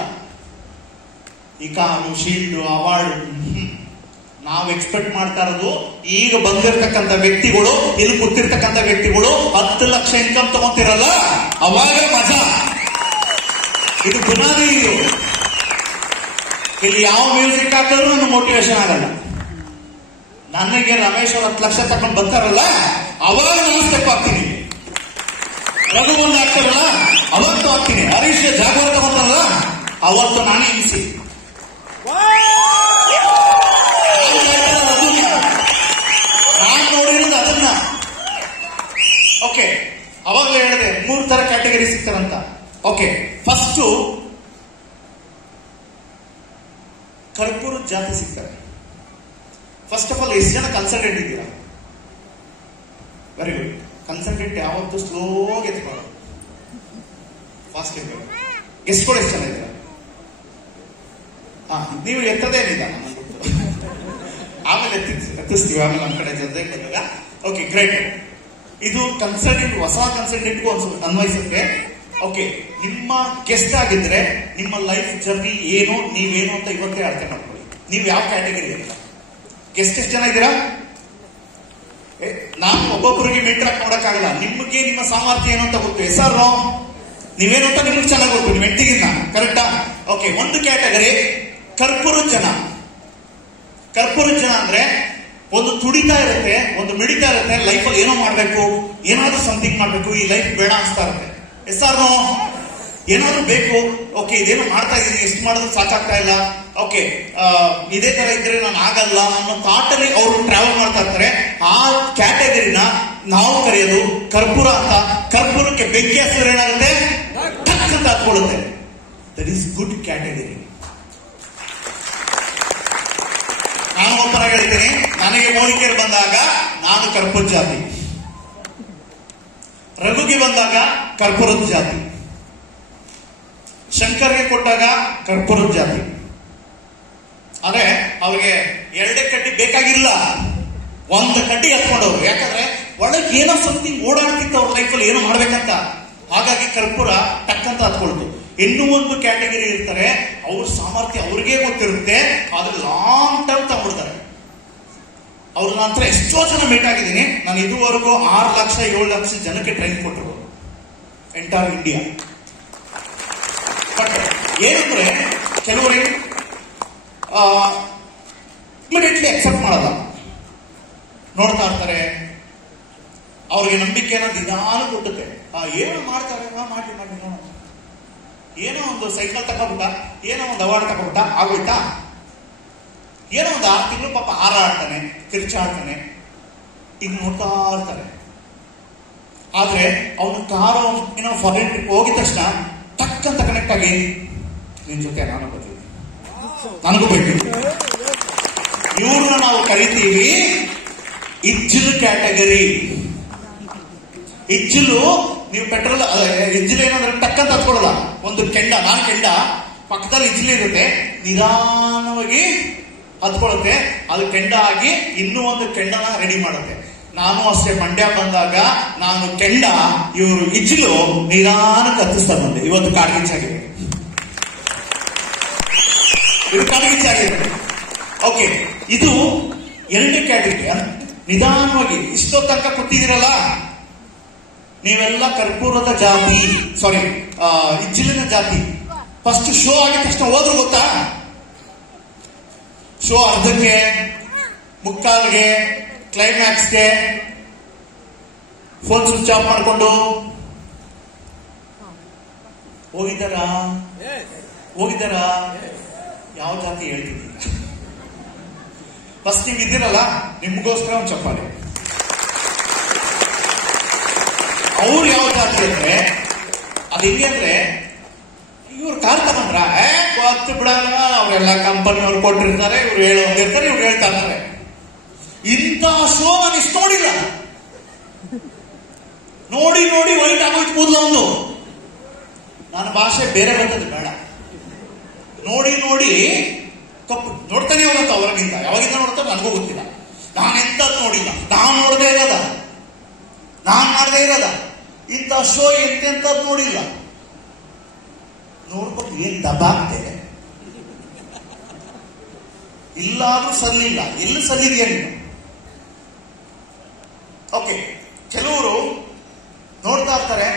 ಈ ಕಾರು, ಶೀಲ್ಡ್, ಅವಾರ್ಡ್ ನಾವು ಎಕ್ಸ್ಪೆಕ್ಟ್ ಮಾಡ್ತಾ ಇರೋದು ಈಗ ಬಂದಿರತಕ್ಕಂಥ ವ್ಯಕ್ತಿಗಳು, ಇಲ್ಲಿ ಕೂತಿರ್ತಕ್ಕಂಥ ವ್ಯಕ್ತಿಗಳು 10 ಲಕ್ಷ ಇನ್ಕಮ್ ತಗೊಂತಿರಲ್ಲ, ಅವಾಗ ಮಜಾ. ಇದು ಬುನಾದಿ. ಇದು ಇಲ್ಲಿ ಯಾವ ಮ್ಯೂಸಿಕ್ ಹಾಕಿದ್ರು ನನ್ನ ಮೋಟಿವೇಶನ್ ಆಗಲ್ಲ. ನನಗೆ ರಮೇಶ್ ಅವ್ರು 10 ಲಕ್ಷ ತಗೊಂಡು ಬರ್ತಾರಲ್ಲ, ಅವಾಗ ನಾನು ಸ್ಟೆಪ್ ಆಗ್ತೀನಿ. ರಘು ಬಂದು ಆಗ್ತಾರಲ್ಲ ಅವತ್ತು ಆಗ್ತೀನಿ. ಹರೀಶ್ ಜಾಗವಾರ ತಗೊಂತಾರಲ್ಲ ಅವತ್ತು ನಾನೇ ಇನ್ಸಿ. ನಾನು ನೋಡಿರೋದು ಅದನ್ನ. ಓಕೆ, ಅವಾಗಲೇ ಹೇಳಿದೆ 3 ತರ ಕ್ಯಾಟಗರಿ ಸಿಗ್ತಾರಂತ. ಓಕೆ, ಫಸ್ಟ್ ಕರ್ಪೂರದ ಜಾತಿ ಸಿಗ್ತಾರೆ. ಫಸ್ಟ್ ಆಫ್ ಆಲ್ ಎಷ್ಟು ಜನ ಕನ್ಸಲ್ಟೆಂಟ್ ಇದ್ದೀರಾ? Very good. ಕನ್ಸಲ್ಟೆಂಟ್ ಯಾವತ್ತು ಸ್ಲೋ ಎತ್ಕೊಳ್ಳೋದು, ಫಾಸ್ಟ್ ಇರ್ಬೇಕು. ಗೆಸ್ಟ್ಗಳು ಎಷ್ಟು ಜನ ಇದ್ದೀರಾ? ನೀವು ಎತ್ತದೇನಿಲ್ಲ, ಆಮೇಲೆ ಎತ್ತಿಸ್ತೀವಿ, ಆಮೇಲೆ ನಮ್ಮ ಕಡೆ ಜೊತೆ ಬಂದಾಗ. Okay, great. ಇದು ಕನ್ಸಲ್ಟೆಂಟ್, ಹೊಸ ಕನ್ಸಲ್ಟೆಂಟ್ಗೂ ಒಂದು ಅನ್ವಯಿಸುತ್ತೆ. ಓಕೆ, ನಿಮ್ಮ ಗೆಸ್ಟ್ ಆಗಿದ್ರೆ ನಿಮ್ಮ ಲೈಫ್ ಜರ್ನಿ ಏನು, ನೀವೇನು ಅಂತ ಇವತ್ತೇ ಅರ್ಥ ಮಾಡ್ಕೊಳ್ಳಿ. ನೀವು ಯಾವ ಕ್ಯಾಟಗರಿ ಇಲ್ಲ. ಗೆಸ್ಟ್ ಎಷ್ಟು ಜನ ಇದ್ದೀರಾ? ನಾವು ಒಬ್ಬೊಬ್ಬರಿಗೆ ಮೀಟ್ರಾಕ್ ನೋಡಕ್ಕಾಗಲ್ಲ. ನಿಮಗೆ ನಿಮ್ಮ ಸಾಮರ್ಥ್ಯ ಏನು ಅಂತ ಗೊತ್ತು. ಹೆಸರು ನೀವೇನು ಅಂತ ನಿಮ್ಗೆ ಚೆನ್ನಾಗಿ ಗೊತ್ತು, ನಿಮ್ಮ ಹೆಂಡತಿಗಿನ್ನ. ಕರೆಕ್ಟಾ? ಓಕೆ, ಒಂದು ಕ್ಯಾಟಗರಿ ಕರ್ಪೂರದ ಜನ. ಕರ್ಪೂರದ ಜನ ಅಂದ್ರೆ ಒಂದು ತುಡಿತಾ ಇರುತ್ತೆ, ಒಂದು ಮಿಡಿತಾ ಇರುತ್ತೆ, ಲೈಫಲ್ಲಿ ಏನೋ ಮಾಡ್ಬೇಕು, ಏನಾದ್ರೂ ಸಮಥಿಂಗ್ ಮಾಡ್ಬೇಕು, ಈ ಲೈಫ್ ಬೇಡ ಅನ್ಸ್ತಾ ಇರುತ್ತೆ. ಹೆಸರು ಏನಾದ್ರು ಬೇಕು. ಓಕೆ, ಇದೇನೋ ಮಾಡ್ತಾ ಇದ್ದೀನಿ, ಎಷ್ಟು ಮಾಡಿದ್ರು ಸಾಕಾಗ್ತಾ ಇಲ್ಲ. ಓಕೆ, ಇದೇ ತರ ಇದ್ರೆ ನಾನು ಆಗಲ್ಲ ಅನ್ನೋ ಥಾಟಲ್ಲಿ ಅವರು ಟ್ರಾವೆಲ್ ಮಾಡ್ತಾ ಇರ್ತಾರೆ. ಆ ಕ್ಯಾಟಗರಿನ ನಾವು ಕರೆಯೋದು ಕರ್ಪೂರ ಅಂತ. ಕರ್ಪೂರಕ್ಕೆ ಬೆಂಕಿ ಹೆಸರು ಏನಾಗುತ್ತೆ, ಟಕ್ ಅಂತ ಹತ್ಕೊಳ್ಳುತ್ತೆ. That is good category. ನಾನು ಒಬ್ಬರ ಹೇಳ್ತೀನಿ, ನನಗೆ ಮೋನಿಕೆಯರು ಬಂದಾಗ ನಾನು ಕರ್ಪೂರ ಜಾತಿ, ರಘುಗೆ ಬಂದಾಗ ಕರ್ಪೂರದ ಜಾತಿ, ಶಂಕರ್ಗೆ ಕೊಟ್ಟಾಗ ಕರ್ಪೂರದ ಜಾತಿ. ಅಂದ್ರೆ ಅವ್ರಿಗೆ 2 ಕಡ್ಡಿ ಬೇಕಾಗಿಲ್ಲ, 1 ಕಡ್ಡಿ ಎತ್ಕೊಂಡವ್ರು. ಯಾಕಂದ್ರೆ ಒಳಗೆ ಏನೋ ಸಮಥಿಂಗ್ ಓಡಾಡ್ತಿತ್ತು ಅವ್ರ ಲೈಫಲ್ಲಿ, ಏನೋ ಮಾಡ್ಬೇಕಂತ. ಹಾಗಾಗಿ ಕರ್ಪೂರ ಟಕ್ಕಂತ ಹತ್ಕೊಳ್ತು. ಇನ್ನೂ ಒಂದು ಕ್ಯಾಟಗರಿ ಇರ್ತಾರೆ, ಅವ್ರ ಸಾಮರ್ಥ್ಯ ಅವ್ರಿಗೆ ಗೊತ್ತಿರುತ್ತೆ, ಆದ್ರೆ ಲಾಂಗ್ ಟರ್ಮ್ ತಗೊಂಡ್ಬಿಡ್ತಾರೆ. ಅವ್ರ ನಂತರ ಎಷ್ಟೋ ಜನ ಮೀಟ್ ಆಗಿದ್ದೀನಿ ನಾನು. ಇದುವರೆಗೂ 6 ಲಕ್ಷ 7 ಲಕ್ಷ ಜನಕ್ಕೆ ಟ್ರೈನ್ ಕೊಟ್ಟರು ಎಂಟೈರ್ ಇಂಡಿಯಾ. ಬಟ್ ಏನಂದ್ರೆ ಕೆಲವರಿಗೆ ಇಮಿಡಿಯೇಟ್ಲಿ ಅಕ್ಸೆಪ್ಟ್ ಮಾಡಲ್ಲ, ನೋಡ್ತಾ ಇರ್ತಾರೆ. ಅವ್ರಿಗೆ ನಂಬಿಕೆನ ನಿಧಾನ ಕೊಟ್ಟುತ್ತೆ. ಏನು ಮಾಡ್ತಾರೆ, ಮಾಡಿ ಮಾಡಿ ನೋಡೋಣ. ಏನೋ ಒಂದು ಸೈಕಲ್ ತಗೋಬಿಟ್ಟ, ಏನೋ ಒಂದು ಅವಾರ್ಡ್ ತಗೋಬಿಟ್ಟ, ಆಗೋಯ್ತಾ? ಏನೋ ಒಂದು 6 ತಿಂಗಳು ಪಾಪ ಹಾರಾಡ್ತಾನೆ, ಕಿರ್ಚಾಡ್ತಾನೆ, ಈಗ ನೋಡ್ತಾ ಇರ್ತಾರೆ. ಆದ್ರೆ ಅವನು ಕಾರು ಏನೋ ಫಾರಿನ್ ಟ್ರಿಪ್ ಹೋಗಿದ ತಕ್ಷಣ ಟಕ್ಕಂತ ಕನೆಕ್ಟ್ ಆಗಿ ನಿನ್ ಜೊತೆ ನಾನು ಬರ್ತೀನಿ, ನನಗೂ ಬರ್ತೀನಿ. ಇವ್ರನ್ನ ನಾವು ಕರಿತೀವಿ ಇಜ್ಜಲು ಕ್ಯಾಟಗರಿ. ಇಜ್ಜಲು ನೀವು ಪೆಟ್ರೋಲ್ ಇಜ್ಜಲು ಏನಂದ್ರೆ ಟಕ್ಕಂತ ಹತ್ಕೊಳ್ಳಲ್ಲ. ಒಂದು ಕೆಂಡ, ನಾನು ಕೆಂಡ ಪಕ್ಕದಲ್ಲಿ ಇಜ್ಜಲು ಇರುತ್ತೆ, ನಿಧಾನವಾಗಿ ಹತ್ಕೊಳ್ಳುತ್ತೆ, ಅದು ಕೆಂಡ ಆಗಿ ಇನ್ನೂ ಒಂದು ಕೆಂಡನ ರೆಡಿ ಮಾಡುತ್ತೆ. ನಾನು ಅಷ್ಟೇ ಮಂಡ್ಯ ಬಂದಾಗ ನಾನು ಕೆಂಡ, ಇವರು ಇಜ್ಜಲು ನಿಧಾನಕ್ಕೆ ಹತ್ತಿಸ್ತಾ ಬಂದೆ. ಇವತ್ತು ಕಾಡ್ಗಿಚ್ಚಾಗಿದೆ, ಇದು ಕಾಡ್ಗಿಚ್ಚಾಗಿದೆ. ಓಕೆ, ಇದು 2ನೇ ಕ್ಯಾಟಗರಿ. ನಿಧಾನವಾಗಿ ಇಷ್ಟೋ ತನಕ ಕೂತಿದ್ದೀರಲ್ಲ ನೀವೆಲ್ಲ ಕರ್ಪೂರದ ಜಾತಿ, ಸಾರಿ ಇಜ್ಜಲಿನ ಜಾತಿ. ಫಸ್ಟ್ ಶೋ ಆಗಿದ ತಕ್ಷಣ ಹೋದ್ರು ಗೊತ್ತಾ? ಶೋ ಅರ್ಧಕ್ಕೆ, ಮುಕ್ಕಾಲ್ಗೆ, ಕ್ಲೈಮ್ಯಾಕ್ಸ್ಗೆ ಫೋನ್ ಸ್ವಿಚ್ ಆಫ್ ಮಾಡ್ಕೊಂಡು ಹೋಗಿದ್ದಾರಾ? ಯಾವ ಜಾತಿ ಹೇಳ್ತಿದ್ದೀರ? ಫಸ್ಟ್ ನೀವು ಇದ್ದೀರಲ್ಲ, ನಿಮ್ಗೋಸ್ಕರ ಒಂದು ಚಪ್ಪಾಳೆ. ಅವ್ರು ಯಾವ ಜಾತಿ ಅಂದ್ರೆ ಅದು ಹೆಂಗೆ ಅಂದ್ರೆ, ಇವ್ರು ಕಾರ್ ತಗೊಂಡ್ರ ಗೊತ್ತು ಬಿಡಲ್ಲ, ಅವರೆಲ್ಲ ಕಂಪನಿಯವ್ರು ಕೊಟ್ಟಿರ್ತಾರೆ, ಇವ್ರು ಹೇಳೋದಿರ್ತಾರೆ, ಇವ್ರು ಹೇಳ್ತಾ ಇರ್ತಾರೆ. ಇಂಥ ಶೋ ನಾನು ಇಷ್ಟು ನೋಡಿಲ್ಲ. ನೋಡಿ ನೋಡಿ ವೈಟ್ ಆಗೋಯ್ತು ಕೂದಲು ಒಂದು. ನನ್ನ ಭಾಷೆ ಬೇರೆ ಬರ್ತದೆ ಬೇಡ. ನೋಡಿ ನೋಡಿ ಕಪ್ಪು ನೋಡ್ತಾನೆ ಹೋಗಂತ ಅವರಿಗಿಂತ, ಯಾವಾಗಿಂದ ನೋಡ್ತಾರೆ ನನಗೂ ಗೊತ್ತಿಲ್ಲ. ನಾನೆಂತದ್ದು ನೋಡಿಲ್ಲ, ನಾನು ನೋಡದೇ ಇರೋದ, ನಾನು ಮಾಡದೇ ಇರೋದ. ಇಂಥ ಶೋ ಎಂತೆಂತದ್ದು ನೋಡಿಲ್ಲ. ನೋಡ್ಕೊಂಡು ಏನ್ ದಬ್ಬಾಗ್ತೆ, ಇಲ್ಲಾದ್ರೂ ಸಲ್ಲಿಲ್ಲ. ಎಲ್ಲಿ ಸಲ್ಲಿದೆಯಾ ನೀನು? ಓಕೆ, ಕೆಲವರು ನೋಡ್ತಾ ಇರ್ತಾರೆ,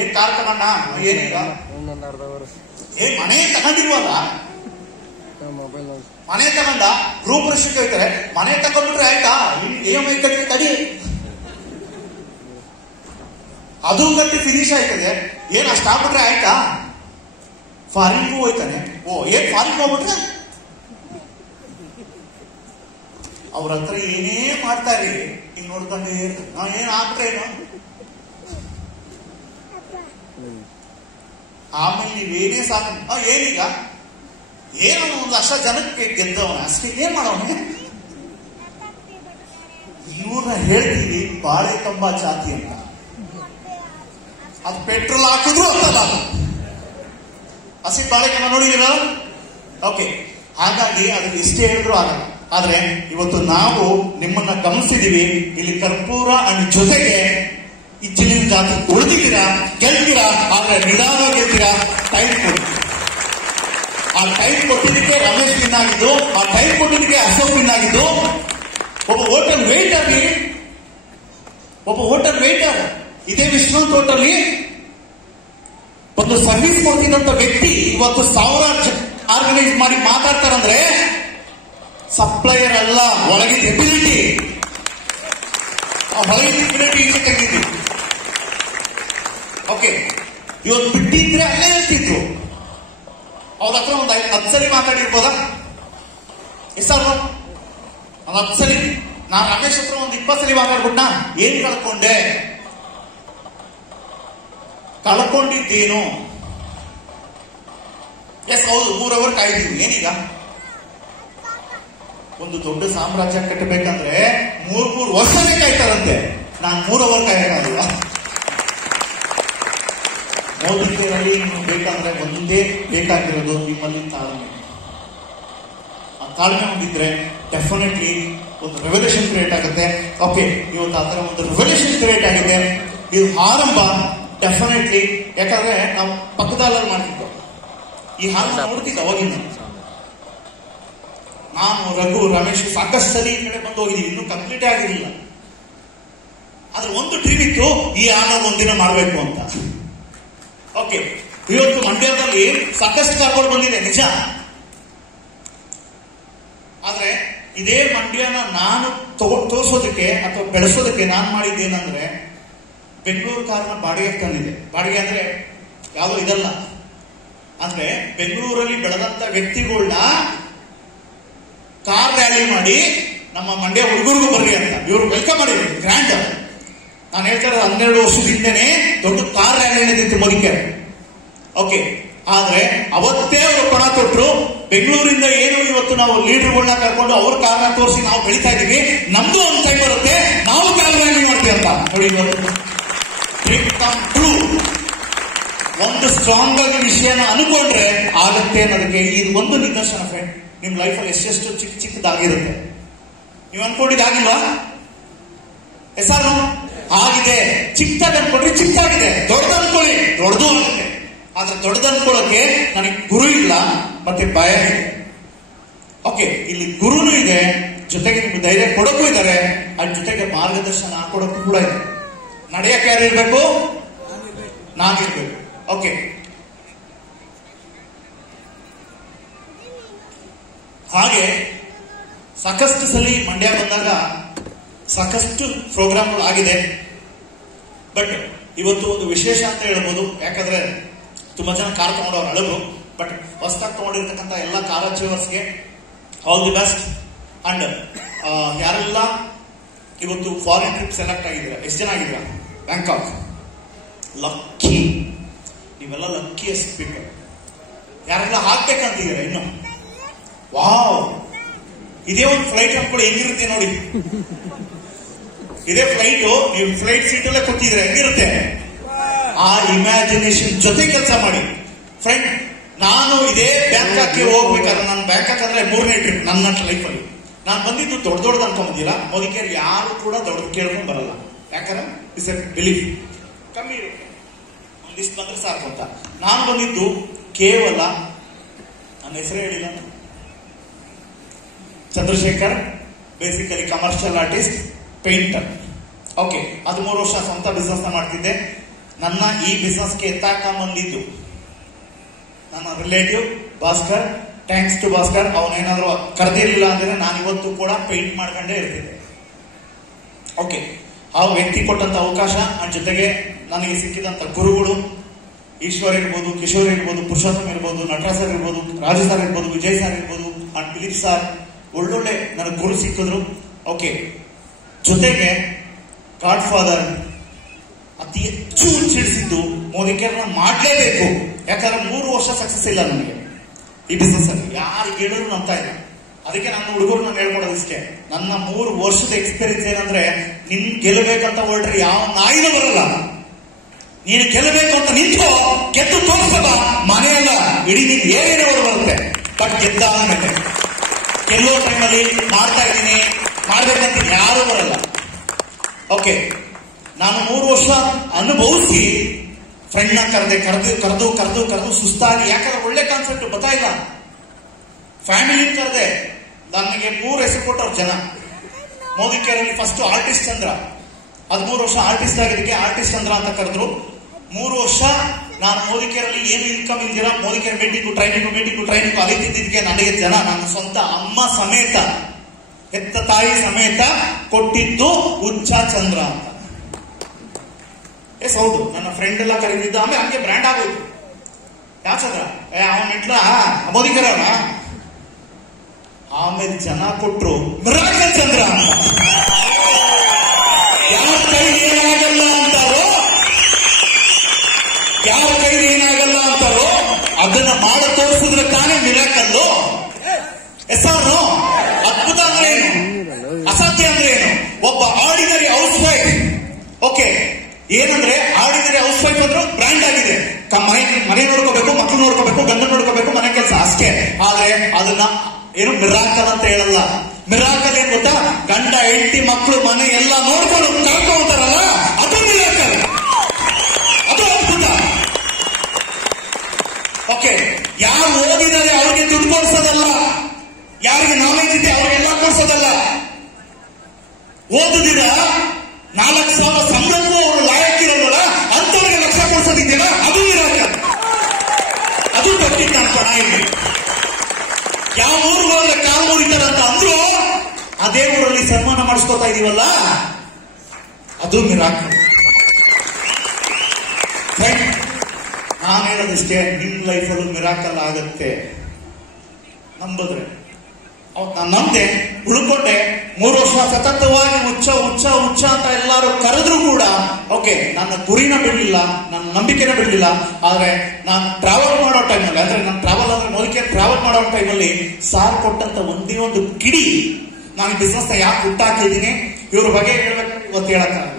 ಏನ್ ಕಾರ್ ತಗೊಂಡ, ಏನೀಗ ಮನೆ ತಗೊಂಡಿಲ್ವಲ್ಲ, ಮನೆ ತಗೊಂಡ ರೂಪರೇಷಕ್ಕೆ ಹೋಗ್ತಾರೆ. ಮನೆ ತಗೊಂಡ್ಬಿಟ್ರೆ ಆಯ್ತಾ, EMI ಕಟ್ಟಿ ತಡಿ, ಅದು ಕಟ್ಟಿ ಫಿನಿಶ್ ಆಯ್ತದೆ. ಏನ್ ಅಷ್ಟಾಗ್ಬಿಟ್ರೆ ಆಯ್ತಾ? ಫಾರಿನ್ಗೂ ಹೋಯ್ತಾನೆ. ಏನ್ ಫಾರಿನ್ ಹೋಗ್ಬಿಟ್ರೆ ಅವ್ರ ಹತ್ರ ಏನೇ ಮಾಡ್ತಾ ಇರಿ, ಹಿಂಗ್ ನೋಡ್ತಾನೆ ಏನ್ ಆಗ್ಬಿಟ್ರೆ ಏನು. ಆಮೇಲೆ ನೀವೇನೇ ಸಾಕು, ಏನೀಗ ಏನೋ ಒಂದು ಅಷ್ಟ ಜನಕ್ಕೆ ಗೆದ್ದವನ ಅಷ್ಟೇ, ಏನ್ ಮಾಡೋಣ? ಇವ್ರನ್ನ ಹೇಳ್ತೀವಿ ಬಾಳೆ ಕಂಬ ಜಾತಿ ಅಂತ. ಅದು ಪೆಟ್ರೋಲ್ ಹಾಕಿದ್ರು ಅಂತಲ್ಲ, ಹಸಿ ಬಾಳೆಕನ್ನ ನೋಡಿದೀರ? ಓಕೆ, ಹಾಗಾಗಿ ಅದಕ್ಕೆ ಇಷ್ಟೇ ಹೇಳಿದ್ರು ಆಗಲ್ಲ. ಆದ್ರೆ ಇವತ್ತು ನಾವು ನಿಮ್ಮನ್ನ ಗಮನಿಸಿದೀವಿ. ಇಲ್ಲಿ ಕರ್ಪೂರ ಅಂಡ್ ಜೊತೆಗೆ ಇಜ್ಜಲಿನ ಜಾತಿ ಉಳಿದಿದ್ದೀರಾ, ಗೆಲ್ತೀರಾ. ಆದ್ರೆ ನಿಧಾನ ಗೆಲ್ತೀರಾ. ಟೈಮ್ ಕೊಡಿ. ಆ ಟೈಮ್ ಕೊಟ್ಟಿದ್ದಕ್ಕೆ ರಮೇಶ್ ವಿನ್ ಆಗಿದ್ದು, ಆ ಟೈಮ್ ಕೊಟ್ಟಿದ್ದಕ್ಕೆ ಅಶೋಕ್ ವಿನ್ ಆಗಿದ್ದು. ಒಬ್ಬ ಹೋಟೆಲ್ ವೇಟರ್ ಇದೇ ವಿಶ್ವನಾಥ್ ಹೋಟೆಲ್ ಒಂದು ಸರ್ವಿಸ್ ಕೊಡ್ತಿದ್ದಂತ ವ್ಯಕ್ತಿ ಇವತ್ತು 1000 ಆರ್ಗನೈಸ್ ಮಾಡಿ ಮಾತಾಡ್ತಾರಂದ್ರೆ ಸಪ್ಲೈಯರ್ ಅಲ್ಲ, ಒಳಗಿನ ಎಬಿಲಿಟಿ. ಆ ಒಳಗಿನ ಎಬಿಲಿಟಿ ಈಚೆ ತೆಗೆದಿದ್ದು. ಓಕೆ, ಇವತ್ತು ಬಿಟ್ಟಿದ್ರೆ ಅಲ್ಲೇ ಇರ್ತಿದ್ರು. ಅವ್ರ ಹತ್ರ ಒಂದು 10 ಸಲ ಮಾತಾಡಿರ್ಬೋದಾ? ಸರ್ ಒಂದು 10 ಸಲ. ನಾನು ರಮೇಶ್ ಹತ್ರ ಒಂದು 20 ಸಲ ಮಾತಾಡ್ಬಿಟ್ಟ. ಏನ್ ಕಳ್ಕೊಂಡಿದ್ದೇನು? ಹೌದು, 3 ಅವರ್ ಕಾಯ್ದೀವಿ. ಏನೀಗ ಒಂದು ದೊಡ್ಡ ಸಾಮ್ರಾಜ್ಯ ಕಟ್ಟಬೇಕಂದ್ರೆ 3 ವರ್ಷನೇ ಕಾಯ್ತಾರಂತೆ. ನಾನು 3 ಅವರ್ ಕಾಯಕ್ಕಾಗಲ್ಲ. ಮೋದಿಕೆಯಲ್ಲಿ ನಿಮ್ಗೆ ಬೇಕಂದ್ರೆ ಒಂದೇ ಬೇಕಾಗಿರೋದು ನಿಮ್ಮಲ್ಲಿ ತಾಳ್ಮೆ. ಆ ತಾಳ್ಮೆ ಹೊಂದಿದ್ರೆ ಡೆಫಿನೆಟ್ಲಿ ಒಂದು ರೆವಲ್ಯೂಷನ್ ಕ್ರಿಯೇಟ್ ಆಗುತ್ತೆ. ಓಕೆ, ಇವತ್ತು ಆ ತರ ಒಂದು ರೆವಲ್ಯೂಷನ್ ಕ್ರಿಯೇಟ್ ಆಗಿದೆ. ಇದು ಆರಂಭ ಡೆಫಿನೆಟ್ಲಿ. ಯಾಕಂದ್ರೆ ನಾವು ಪಕ್ಕದಲ್ಲ ಮಾಡ್ತಿದ್ದೋ ಈ ಹಾಲು ನೋಡ್ತಿದ್ದ ಅವಾಗಿಂದ. ನಾನು, ರಘು, ರಮೇಶ್ ಸಾಕಷ್ಟು ಸರಿ ಈ ಕಡೆ ಬಂದು ಹೋಗಿದ್ದೀವಿ. ಇನ್ನೂ ಕಂಪ್ಲೀಟೇ ಆಗಿರಲಿಲ್ಲ. ಆದ್ರೆ ಒಂದು ಡ್ರೀಮ್ ಇತ್ತು, ಈ ಹಾಲನ್ನು ಒಂದಿನ ಮಾಡಬೇಕು ಅಂತ. ಓಕೆ, ಇವತ್ತು ಮಂಡ್ಯದಲ್ಲಿ ಸಾಕಷ್ಟು ಕಾರ್ಗಳು ಬಂದಿದೆ ನಿಜ. ಆದ್ರೆ ಇದೇ ಮಂಡ್ಯನ ನಾನು ತೋರಿಸೋದಕ್ಕೆ ಅಥವಾ ಬೆಳೆಸೋದಕ್ಕೆ ನಾನು ಮಾಡಿದ್ದೇನಂದ್ರೆ ಬೆಂಗಳೂರು ಕಾರ್ನ ಬಾಡಿಗೆ ತಂದಿದೆ. ಬಾಡಿಗೆ ಅಂದ್ರೆ ಯಾವುದೋ ಇದಲ್ಲ, ಅಂದ್ರೆ ಬೆಂಗಳೂರಲ್ಲಿ ಬೆಳೆದಂತ ವ್ಯಕ್ತಿಗಳನ್ನ ಕಾರ್ ರ್ಯಾಲಿ ಮಾಡಿ ನಮ್ಮ ಮಂಡ್ಯ ಹುಡುಗರಿಗೂ ಬರ್ರಿ ಅಂತ ಇವರು ವೆಲ್ಕಮ್ ಮಾಡಿದ್ರು. ಗ್ರ್ಯಾಂಡ್. ನಾನು ಹೇಳ್ತಾ ಇರೋದು 12 ವರ್ಷದ ಹಿಂದೆನೆ ದೊಡ್ಡ ಕಾರ್ ರ್ಯಾಲಿ ನಡೆದಿತ್ತು ಮೋದಿಕೆರೆ. ಓಕೆ, ಆದ್ರೆ ಅವತ್ತೇ ಅವರು ಪಣ ತೊಟ್ರು. ಬೆಂಗಳೂರಿಂದ ಏನು ಇವತ್ತು ನಾವು ಲೀಡರ್ಗಳನ್ನ ಕರ್ಕೊಂಡು ಅವ್ರ ಕಾರಣ ತೋರಿಸಿ ನಾವು ಬೆಳೀತಾ ಇದೀವಿ, ನಮ್ದು ಒಂದು ಟೈಮ್ ಬರುತ್ತೆ ನಾವು ಕಾರ್ ರ್ಯಾಲಿ ಮಾಡ್ತೀವಿ ಅಂತ ನೋಡಿ. Dream come true. ಒಂದು ಸ್ಟ್ರಾಂಗ್ ಆಗಿ ವಿಷಯನ ಅನ್ಕೊಂಡ್ರೆ ಆಗುತ್ತೆ ಅನ್ನೋದಕ್ಕೆ ಇದು ಒಂದು ನಿದರ್ಶನ ಫ್ರೆಂಡ್. ನಿಮ್ ಲೈಫಲ್ಲಿ ಎಷ್ಟೆಷ್ಟು ಚಿಕ್ಕ ಚಿಕ್ಕದಾಗಿರುತ್ತೆ. ನೀವು ಅನ್ಕೊಂಡಿದ್ದಾಗಿಲ್ವಾ? ಹೆಸರು ಆಗಿದೆ. ಚಿಕ್ಕದಾಗಿ ಅನ್ಕೊಂಡ್ರೆ ಚಿಕ್ಕದಾಗಿದೆ, ದೊಡ್ಡದು ಅನ್ಕೊಳ್ಳಿ ದೊಡ್ಡದು ಆಗುತ್ತೆ. ಆದ್ರೆ ದೊಡ್ಡದು ಅನ್ಕೊಳ್ಳೋಕೆ ನನಗೆ ಗುರು ಇಲ್ಲ ಮತ್ತೆ ಭಯ ಇದೆ. ಓಕೆ, ಇಲ್ಲಿ ಗುರುನು ಇದೆ, ಜೊತೆಗೆ ನಿಮ್ಗೆ ಧೈರ್ಯ ಕೊಡೋಕ್ಕೂ ಇದ್ದಾರೆ, ಅದ್ರ ಜೊತೆಗೆ ಮಾರ್ಗದರ್ಶನ ಕೊಡೋಕ್ಕೂ ಕೂಡ ಇದೆ. ನಡೆಯಕ್ಕೆ ಯಾರು ಇರ್ಬೇಕು? ನಾನಿರ್ಬೇಕು. ಓಕೆ, ಹಾಗೆ ಸಾಕಷ್ಟು ಸಲ ಮಂಡ್ಯ ಬಂದಾಗ ಸಾಕಷ್ಟು ಪ್ರೋಗ್ರಾಮ್ಗಳು ಆಗಿದೆ. ಬಟ್ ಇವತ್ತು ಒಂದು ವಿಶೇಷ ಅಂತ ಹೇಳ್ಬೋದು. ಯಾಕಂದ್ರೆ ತುಂಬಾ ಜನ ಕಾರ್ ತಗೊಂಡವ್ರು ಅಳರು. ಬಟ್ ಹೊಸದಾಗಿ ತಗೊಂಡಿರ್ತಕ್ಕಂಥ ಎಲ್ಲ ಕಾರ್ ಅಚೀವರ್ಸ್ಗೆ ಆಲ್ ದಿ ಬೆಸ್ಟ್. ಅಂಡ್ ಯಾರೆಲ್ಲ ಇವತ್ತು ಫಾರಿನ್ ಟ್ರಿಪ್ ಸೆಲೆಕ್ಟ್ ಆಗಿದ್ದೀರಾ, ಎಷ್ಟು ಜನ ಆಗಿದ್ದೀರಾ? ಬ್ಯಾಂಕಾಕ್ ಲಕ್ಕಿ, ನೀವೆಲ್ಲ ಲಕ್ಕಿಯೆಸ್ಟ್ ಪೀಪಲ್. ಯಾರೆಲ್ಲ ಹಾಕ್ಬೇಕಂತಿದ್ದೀರಾ ಇನ್ನು? ವಾವ್, ಇದೇ ಒಂದು ಫ್ಲೈಟ್ ಅನ್ಕೊಳ್ಳಿ, ಹೆಂಗಿರುತ್ತೆ ನೋಡಿ. ಇದೇ ಫ್ಲೈಟ್, ನೀವು ಫ್ಲೈಟ್ ಸೀಟ್ ಅಲ್ಲೇ ಕೂತಿದ್ರೆ ಹೆಂಗಿರುತ್ತೆ? ಆ ಇಮ್ಯಾಜಿನೇಷನ್ ಜೊತೆ ಕೆಲಸ ಮಾಡಿ ಫ್ರೆಂಡ್. ನಾನು ಇದೇ ಬ್ಯಾಂಕಾಕ್ಗೆ ಹೋಗ್ಬೇಕಾದ್ರೆ, ನಾನು ಬ್ಯಾಂಕಾಕ್ ಅಂದ್ರೆ 3ನೇ ಟ್ರಿಪ್ ನನ್ನ ಲೈಫಲ್ಲಿ. ನಾನು ಬಂದಿದ್ದು ದೊಡ್ಡ ದೊಡ್ಡದು ಅನ್ಕೊಂಡಿದ್ದೀರಾ. ಮೋದಿಕೇರ್ ಯಾರು ಕೂಡ ದೊಡ್ಡದು ಕೇಳ್ಕೊಂಡ್ ಬರಲ್ಲ. ಯಾಕಂದ್ರೆ ಇಟ್ಸ್ ಎ ಬಿಲೀಫ್. ಕಮ್ಮಿ ಇರುತ್ತೆ, ಒಂದಿಷ್ಟು ಬಂದ್ರೆ ಸಾಕು ಅಂತ. ನಾನು ಬಂದಿದ್ದು ಕೇವಲ, ನನ್ನ ಹೆಸರು ಹೇಳಿಲ್ಲ, Chandrashekhar, basically commercial artist, painter. Okay, 13 ವರ್ಷ ಸ್ವಂತ ಬಿಸ್ನೆಸ್ ಮಾಡ್ತಿದ್ದೆ. ನನ್ನ ಈ ಬಿಸ್ನೆಸ್ಗೆ ಎತ್ತಾಕೊಂಡ್ಬಂದಿದ್ದು ನನ್ನ relative Bhaskar. Thanks to Bhaskar. ಅವನೇನಾದ್ರೂ ಕರೆದಿರಲಿಲ್ಲ ಅಂದ್ರೆ ನಾನು ಇವತ್ತು ಕೂಡ ಪೇಂಟ್ ಮಾಡ್ಕೊಂಡೇ ಇರ್ತಿದ್ದೆ. ಓಕೆ, ಆ ವ್ಯಕ್ತಿ ಕೊಟ್ಟಂತ ಅವಕಾಶ, ನನ್ನ ಜೊತೆಗೆ ನನಗೆ ಸಿಕ್ಕಿದಂತ ಗುರುಗಳು, ಈಶ್ವರ್ ಇರ್ಬೋದು, ಕಿಶೋರ್ ಇರ್ಬೋದು, ಪುರುಷೋತ್ತಮ್ ಇರ್ಬೋದು, ನಟರಾಜ್ ಸರ್ ಇರ್ಬೋದು, ರಾಜು ಸರ್ ಇರ್ಬೋದು, ವಿಜಯ್ ಸರ್ ಇರ್ಬೋದು, ಅಂಡ್ ದಿಲೀಪ್ ಸರ್, ಒಳ್ಳೊಳ್ಳೆ ನನಗೆ ಗುರು ಸಿಕ್ಕಿದ್ರು. ಓಕೆ, ಜೊತೆಗೆ ಗಾಡ್ ಫಾದರ್ ಅತಿ ಹೆಚ್ಚು ಚಿಡಿಸಿದ್ದು ಮೋದಿಕೇರ್ ಮಾಡ್ಲೇಬೇಕು. ಯಾಕಂದ್ರೆ 3 ವರ್ಷ ಸಕ್ಸಸ್ ಇಲ್ಲ ನನಗೆ ಈ ಬಿಸ್ನೆಸ್ ಅಲ್ಲಿ. ಯಾರು ಹೇಳಿದ್ರು ನಂಬ್ತಾ ಇಲ್ಲ. ಅದಕ್ಕೆ ನನ್ನ ಹುಡುಗರು ನಾನು ಹೇಳ್ಕೊಡೋದು ಇಷ್ಟೇ, ನನ್ನ 3 ವರ್ಷದ ಎಕ್ಸ್ಪೀರಿಯನ್ಸ್ ಏನಂದ್ರೆ, ನಿನ್ ಗೆಲ್ಲಬೇಕಂತ ಹೊರಟ್ರೆ ಯಾವ ನಾಯಿನೂ ಬರಲ್ಲ. ನೀನು ಗೆಲ್ಲಬೇಕು ಅಂತ ನಿಂತು ಗೆದ್ದು ತೋರಿಸಲ್ಲ, ಮನೆಯಲ್ಲ ಇಡೀ ನೀನ್ ಏನೇನವರು ಬರುತ್ತೆ. ಬಟ್ ಗೆದ್ದ ಆದ್ಮೇಲೆ ಕೆಲವು ಟೈಮಲ್ಲಿ ಮಾಡ್ತಾ ಇದ್ದೀನಿ, ಮಾಡ್ಬೇಕಂತ ಯಾರು ಬರಲ್ಲ. ಓಕೆ, ನಾನು 3 ವರ್ಷ ಅನುಭವಿಸಿ ಫ್ರೆಂಡ್ನ ಕರೆದು ಸುಸ್ತಾಗಿ, ಯಾಕಂದ್ರೆ ಒಳ್ಳೆ ಕಾನ್ಸೆಪ್ಟ್ ಗೊತ್ತಾಯಿಲ್ಲ. ಫ್ಯಾಮಿಲಿ ಕರೆದೆ, ನನಗೆ 3 ಹೆಸರು ಕೊಟ್ಟವ್ರು ಜನ. ಮೋದಿಕೇರಲ್ಲಿ ಫಸ್ಟ್ ಆರ್ಟಿಸ್ಟ್ ಚಂದ್ರ, 13 ವರ್ಷ ಆರ್ಟಿಸ್ಟ್ ಆಗಿದ್ದಕ್ಕೆ ಆರ್ಟಿಸ್ಟ್ ಚಂದ್ರ ಅಂತ ಕರೆದ್ರು. 3 ವರ್ಷ ನಾನು ಮೋದಿಕೇರಲ್ಲಿ ಏನು ಇನ್ಕಮ್ ಇಲ್ದಿರ ಮೋದಿಕೇರ್ ಮೀಟಿಂಗು ಟ್ರೈನಿಂಗು ಅಲಿತಿದ್ದಕ್ಕೆ ನನಗೆ ಜನ, ನನ್ನ ಸ್ವಂತ ಅಮ್ಮ ಸಮೇತ, ಹೆತ್ತ ತಾಯಿ ಸಮೇತ ಕೊಟ್ಟಿದ್ದು ಹುಚ್ಚ ಚಂದ್ರ ಅಂತ. ಹೌದು, ನನ್ನ ಫ್ರೆಂಡ್ ಎಲ್ಲ ಕರೀತಿದ್ದ. ಆಮೇಲೆ ಹಂಗೆ ಬ್ರ್ಯಾಂಡ್ ಆಗೋಯ್ತು. ಯಾವ ಚಂದ್ರ? ಅವನ ಇಟ್ಲ ಮೋದಿಕೇರ. ಆಮೇಲೆ ಜನ ಕೊಟ್ರು ಮಿರಾಕಲ್ ಚಂದ್ರ ಅಂತ. ಯಾವ ಕೈಲಿ ಏನಾಗಲ್ಲ ಅಂತಾರೋ, ಯಾವ ಕೈಲಿ ಏನಾಗಲ್ಲ ಅಂತಾರೋ ಅದನ್ನ ಮಾಡ ತೋರಿಸಿದ್ರೆ ತಾನೇ ಮಿರಾಕಲ್ಲು. ಹೆಸರು ಅದ್ಭುತ ಅಂದ್ರೆ ಏನು, ಅಸಾಧ್ಯ ಅಂದ್ರೆ ಏನು? ಒಬ್ಬ ಆರ್ಡಿನರಿ ಹೌಸ್ ವೈಫ್. ಓಕೆ, ಏನಂದ್ರೆ ಆರ್ಡಿನರಿ ಹೌಸ್ ವೈಫ್ ಅಂದ್ರೆ ಬ್ರ್ಯಾಂಡ್ ಆಗಿದೆ. ಮನೆ ನೋಡ್ಕೋಬೇಕು, ಮಕ್ಕಳು ನೋಡ್ಕೋಬೇಕು, ಗಂಡ ನೋಡ್ಕೋಬೇಕು, ಮನೆ ಕೆಲಸ ಅಷ್ಟೇ. ಆದ್ರೆ ಅದನ್ನ ಏನು ಮಿರಾಕಲ್ ಅಂತ ಹೇಳಲ್ಲ. ಮಿರಾಕಲ್ ಏನ್ ಗೊತ್ತಾ? ಗಂಡ ಹೆಂಡತಿ ಮಕ್ಕಳು ಮನೆ ಎಲ್ಲ ನೋಡ್ಕೊಂಡು ಕಳ್ಕೊಳ್ತಾರಲ್ಲ, ಅದು ಮಿರಾಕಲ್, ಅದು ಅದ್ಭುತ. ಓಕೆ, ಯಾರು ಓದಿದರೆ ಅವ್ರಿಗೆ ದುಡ್ಡು ಕೊಡ್ಸೋದಲ್ಲ, ಯಾರಿಗೆ ನಾಲೆಜ್ ಇದೆ ಅವ್ರಿಗೆಲ್ಲ ಕೊಡ್ಸೋದಲ್ಲ. ಓದುದಿರ 4,000 ಸಂಬಳಕ್ಕೂ ಅವರು ಲಾಯಕ್ಕಿರೋದಲ್ಲ, ಅಂತವ್ರಿಗೆ ಲಕ್ಷ ಕೊಡ್ಸೋದಿದ್ದೀರಾ, ಅದು ಮಿರಾಕಲ್. ಅದು ತಪ್ಪಿತ್ತು ನಾನು ಪಣ ಇಲ್ಲಿ. ಯಾವ ಊರಿಗೆ ಹೋದ್ರೆ ಕಾಲು ಮುರಿತಾರಂತ ಅಂದ್ರು ಅದೇ ಊರಲ್ಲಿ ಸನ್ಮಾನ ಮಾಡಿಸ್ಕೋತಾ ಇದೀವಲ್ಲ, ಅದು ಮಿರಾಕಲ್. ನಾನು ಹೇಳೋದಿಷ್ಟೇ, ನಿಮ್ ಲೈಫಲ್ಲೂ ಮಿರಾಕಲ್ ಆಗತ್ತೆ ನಂಬಿದ್ರೆ. ಅವತ್ತು ನಾನು ನಂಬೆ, ಉಳ್ಕೊಂಡೆ. 3 ವರ್ಷ ಸತತವಾಗಿ ಹುಚ್ಚ ಹುಚ್ಚ ಹುಚ್ಚ ಅಂತ ಎಲ್ಲರೂ ಕರೆದ್ರು ಕೂಡ ಓಕೆ, ನನ್ನ ಗುರಿನ ಬಿಡಲಿಲ್ಲ, ನನ್ನ ನಂಬಿಕೆನ ಬಿಡಲಿಲ್ಲ. ಆದ್ರೆ ನಾನು ಟ್ರಾವೆಲ್ ಮಾಡೋ ಟೈಮಲ್ಲಿ, ಅಂದ್ರೆ ನಾನು ಟ್ರಾವೆಲ್ ಅಂದ್ರೆ ಮೊದಲಿಗೆ ಟ್ರಾವೆಲ್ ಮಾಡೋ ಟೈಮಲ್ಲಿ ಸಾರ್ ಕೊಟ್ಟಂತ ಒಂದೇ ಒಂದು ಕಿಡಿ, ನಾನು ಬಿಸ್ನೆಸ್ ಯಾಕೆ ಹುಟ್ಟಾಕಿದ್ದೀನಿ ಇವ್ರ ಬಗ್ಗೆ ಹೇಳ್ಬೇಕು ಇವತ್ತು ಹೇಳಕ್ಕಾಗಲ್ಲ.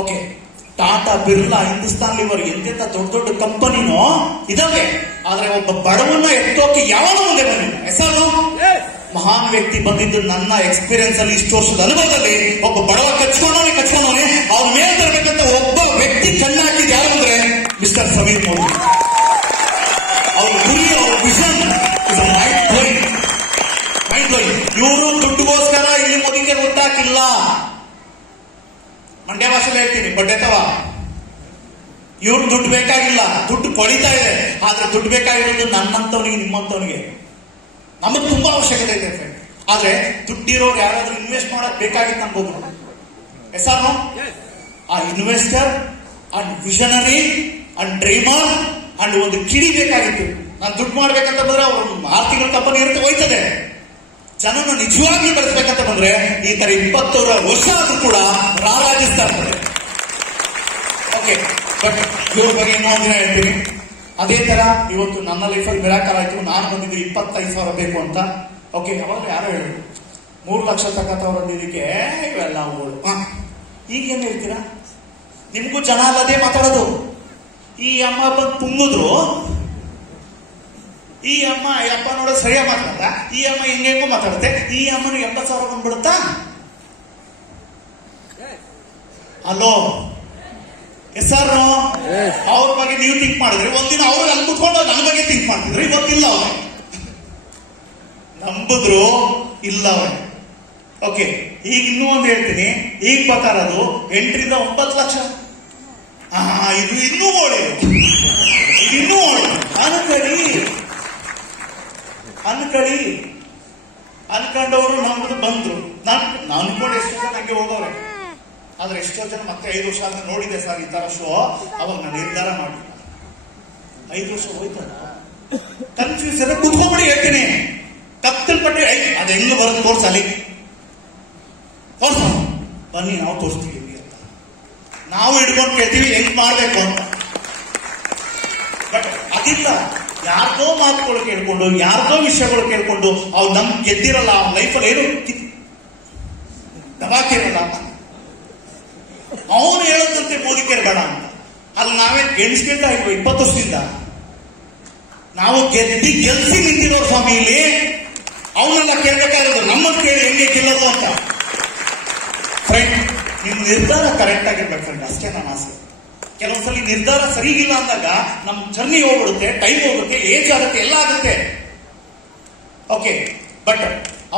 ಓಕೆ, ಟಾಟಾ, ಬಿರ್ಲಾ, ಹಿಂದೂಸ್ತಾನ್ ಲಿವರ್ ಎಂತೆಂತ ದೊಡ್ಡ ದೊಡ್ಡ ಕಂಪನಿನೂ ಇದಾವೆ. ಆದ್ರೆ ಒಬ್ಬ ಬಡವನ್ನ ಎತ್ತೋಕೆ ಯಾವಾಗ ಮುಂದೆ ಬಂದಿಲ್ಲ. ಹೆಸರು ಮಹಾನ್ ವ್ಯಕ್ತಿ ಬಂದಿದ್ದು ನನ್ನ ಎಕ್ಸ್ಪೀರಿಯನ್ಸ್ ಅಲ್ಲಿ, ಇಷ್ಟು ವರ್ಷದ ಅನುಭವದಲ್ಲಿ. ಒಬ್ಬ ಬಡವ ಕಚ್ಕೊಂಡವನೇ ಅವ್ರ ಮೇಲೆ ತರಬೇಕಂತ ಒಬ್ಬ ವ್ಯಕ್ತಿ ಕಣ್ಣಾಕಿದ್ ಯಾರು ಅಂದ್ರೆ ಮಿಸ್ಟರ್ ಸಮೀರ್ ಮೋದಿ. ಅವ್ರ ಗುರಿ, ಅವ್ರ ವಿಷನ್ ಮೈಂಡ್ ಬ್ಲೋಯಿಂಗ್. ಇವರು ದುಡ್ಡುಗೋಸ್ಕರ ಇಲ್ಲಿ ಮೋದಿಗೆ ಹುಟ್ಟಾಕಿಲ್ಲ. ಮಂಡ್ಯ ಭಾಷೆಯಲ್ಲಿ ಹೇಳ್ತೀನಿ, ಬಡ್ಡೆತವ. ಇವ್ರು ದುಡ್ಡು ಬೇಕಾಗಿಲ್ಲ, ದುಡ್ಡು ಕೊಳಿತಾ ಇದೆ. ಆದ್ರೆ ದುಡ್ಡು ಬೇಕಾಗಿರೋದು ನನ್ನಂತವನಿಗೆ, ನಿಮ್ಮಂತವನಿಗೆ. ನಮಗ್ ತುಂಬಾ ಅವಶ್ಯಕತೆ ಇದೆ ಫ್ರೆಂಡ್. ಆದ್ರೆ ದುಡ್ಡಿರೋರು ಯಾರಾದ್ರೂ ಇನ್ವೆಸ್ಟ್ ಮಾಡಕ್ ಬೇಕಾಗಿತ್ತು ಅನ್ಬೋದು. ಹೆಸರು ಆ investor and visionary and dreamer and ಒಂದು ಕಿಡಿ ಬೇಕಾಗಿತ್ತು. ನಾನು ದುಡ್ಡು ಮಾಡ್ಬೇಕಂತ ಬಂದ್ರೆ ಅವ್ರ 6 ತಿಂಗಳ ಕಂಪನಿ ಇರುತ್ತೆ, ಹೋಯ್ತದೆ. ಜನನ ನಿಜವಾಗಿ ಬೆಳೆಸ್ಬೇಕಂತ ಬಂದ್ರೆ ಈ ತರ 20 ವರ್ಷ ಆದ್ರೂ ಕೂಡ ರಾರಾಜಿಸ್ತಾ ಇರ್ತಾರೆ. ಓಕೆ, ಬಟ್ ಇವ್ರ ಬಗ್ಗೆ ಇನ್ನೊಂದು ದಿನ ಹೇಳ್ತೀನಿ. ಅದೇ ತರ ಇವತ್ತು ನನ್ನ ಲೈಫಲ್ಲಿ ಮಿರಾಕಲ್ ಆಯ್ತು. ನಾನು ಬಂದಿದ್ದು 25,000 ಬೇಕು ಅಂತ. ಓಕೆ, ಅವಾಗ ಯಾರೋ ಹೇಳಿದ್ರು 3 ಲಕ್ಷ ತಕ್ಕಂತವ್ರೊಂದಿದ್ದಕ್ಕೆ ಇವೆಲ್ಲ ಓಡು. ಈಗ ಏನ್ ಹೇಳ್ತೀರಾ? ನಿಮ್ಗೂ ಜನ ಅಲ್ಲದೆ ಮಾತಾಡೋದು. ಈ ಅಮ್ಮ ಬಂದು ತುಂಬಿದ್ರು, ಈ ಅಮ್ಮ ಅಪ್ಪ ನೋಡೋದು ಸರಿಯಾಗಿ ಮಾತಾಡ, ಈ ಅಮ್ಮ ಹೆಂಗೆಂಗೋ ಮಾತಾಡುತ್ತೆ. ಈ ಅಮ್ಮನಿಗೆ 70,000 ಬಂದ್ಬಿಡುತ್ತಾ? ಅಲೋ ಹೆಸರು ಅವ್ರ ಬಗ್ಗೆ ನೀವು ಥಿಂಕ್ ಮಾಡಿದ್ರಿ. ಒಂದಿನ ಅವ್ರಿಗೆ ಅಲ್ಲಿ ಕುತ್ಕೊಂಡು ನನ್ನ ಬಗ್ಗೆ ಥಿಂಕ್ ಮಾಡ್ತಿದ್ರು. ಇವತ್ತಿಲ್ಲ ಅವ್ರೆ, ನಂಬಿದ್ರು ಇಲ್ಲ ಅವ್ರೆ. ಓಕೆ, ಈಗ ಇನ್ನೂ ಒಂದು ಹೇಳ್ತೀನಿ. ಈಗ ಪ್ರಕಾರ ಅದು 8 ರಿಂದ 9 ಲಕ್ಷ. ಇದು ಇನ್ನೂ ಒಳ್ಳೆಯದು, ಇನ್ನೂ ಒಳ್ಳೆಯದು. ಅನ್ಕೊಂಡವರು ನಮ್ಮದು ಬಂದ್ರು. ನಾನು ಕೂಡ ಎಷ್ಟೋ ಜನ ಹಂಗೆ ಹೋಗವ್ರೆ. ಆದ್ರೆ ಎಷ್ಟೋ ಜನ ಮತ್ತೆ 5 ವರ್ಷ ಆದ್ಮೇಲೆ ನೋಡಿದೆ ಸರ್ ಈ ತರ ಶೋ, ಅವಾಗ ನಾನು ನಿರ್ಧಾರ ಮಾಡಿ 5 ವರ್ಷ ಹೋಯ್ತಲ್ಲ, ಕನ್ಫ್ಯೂಸ್ ಎಲ್ಲ ಕುತ್ಕೊಂಡ್ಬಿಡಿ. ಹೇಳ್ತೀನಿ, ಕತ್ತಲ್ ಪಟ್ಟಿ ಅದ್ ಹೆಂಗ ಬರೋದು ತೋರ್ಸಲಿ, ಬನ್ನಿ ನಾವು ತೋರಿಸ್ತೀವಿ ಅಂತ ನಾವು ಹಿಡ್ಕೊಂಡು ಕೇಳ್ತೀವಿ ಹೆಂಗ್ ಮಾಡ್ಬೇಕು ಅಂತ. ಬಟ್ ಅದಿಲ್ಲ, ಯಾರ್ದೋ ಮಾತುಗಳು ಕೇಳ್ಕೊಂಡು, ಯಾರ್ದೋ ವಿಷಯಗಳು ಕೇಳ್ಕೊಂಡು ಅವ್ರು ನಮ್ ಗೆದ್ದಿರಲ್ಲ, ಅವ್ನ ಲೈಫಲ್ಲಿ ಏನು ದಬಾಕಿರಲ್ಲ. ಅವನು ಹೇಳದಂತೆ ಮೋದಿಕೆ ಬೇಡ ಅಂತ. ಅಲ್ಲಿ ನಾವೇನ್ ಗೆಲ್ಸ್ಕೊಳ್ತಾ ಇದ್ವಿ 20 ವರ್ಷದಿಂದ. ನಾವು ಗೆಲ್ಸಿ ನಿಂತಿರೋರು ಸ್ವಾಮಿ ಇಲ್ಲಿ. ಅವನ್ನೆಲ್ಲ ಕೇಳ್ಬೇಕಾಗಿರೋದು ನಮ್ಮನ್ನು ಕೇಳಿ ಹೆಂಗೆ ಗೆಲ್ಲೋದು ಅಂತ. ಫ್ರೆಂಡ್, ನಿಮ್ ನಿರ್ಧಾರ ಕರೆಕ್ಟ್ ಆಗಿರ್ಬೇಕು ಫ್ರೆಂಡ್, ಅಷ್ಟೇ ನನ್ನ ಆಸೆ. ಕೆಲವೊಂದ್ಸಲಿ ನಿರ್ಧಾರ ಸರಿ ಇಲ್ಲ ಅಂದಾಗ ನಮ್ ಜರ್ನಿ ಹೋಗ್ಬಿಡುತ್ತೆ, ಟೈಮ್ ಹೋಗುತ್ತೆ, ಏಜ್ ಆಗುತ್ತೆ, ಎಲ್ಲ ಆಗುತ್ತೆ. ಓಕೆ, ಬಟ್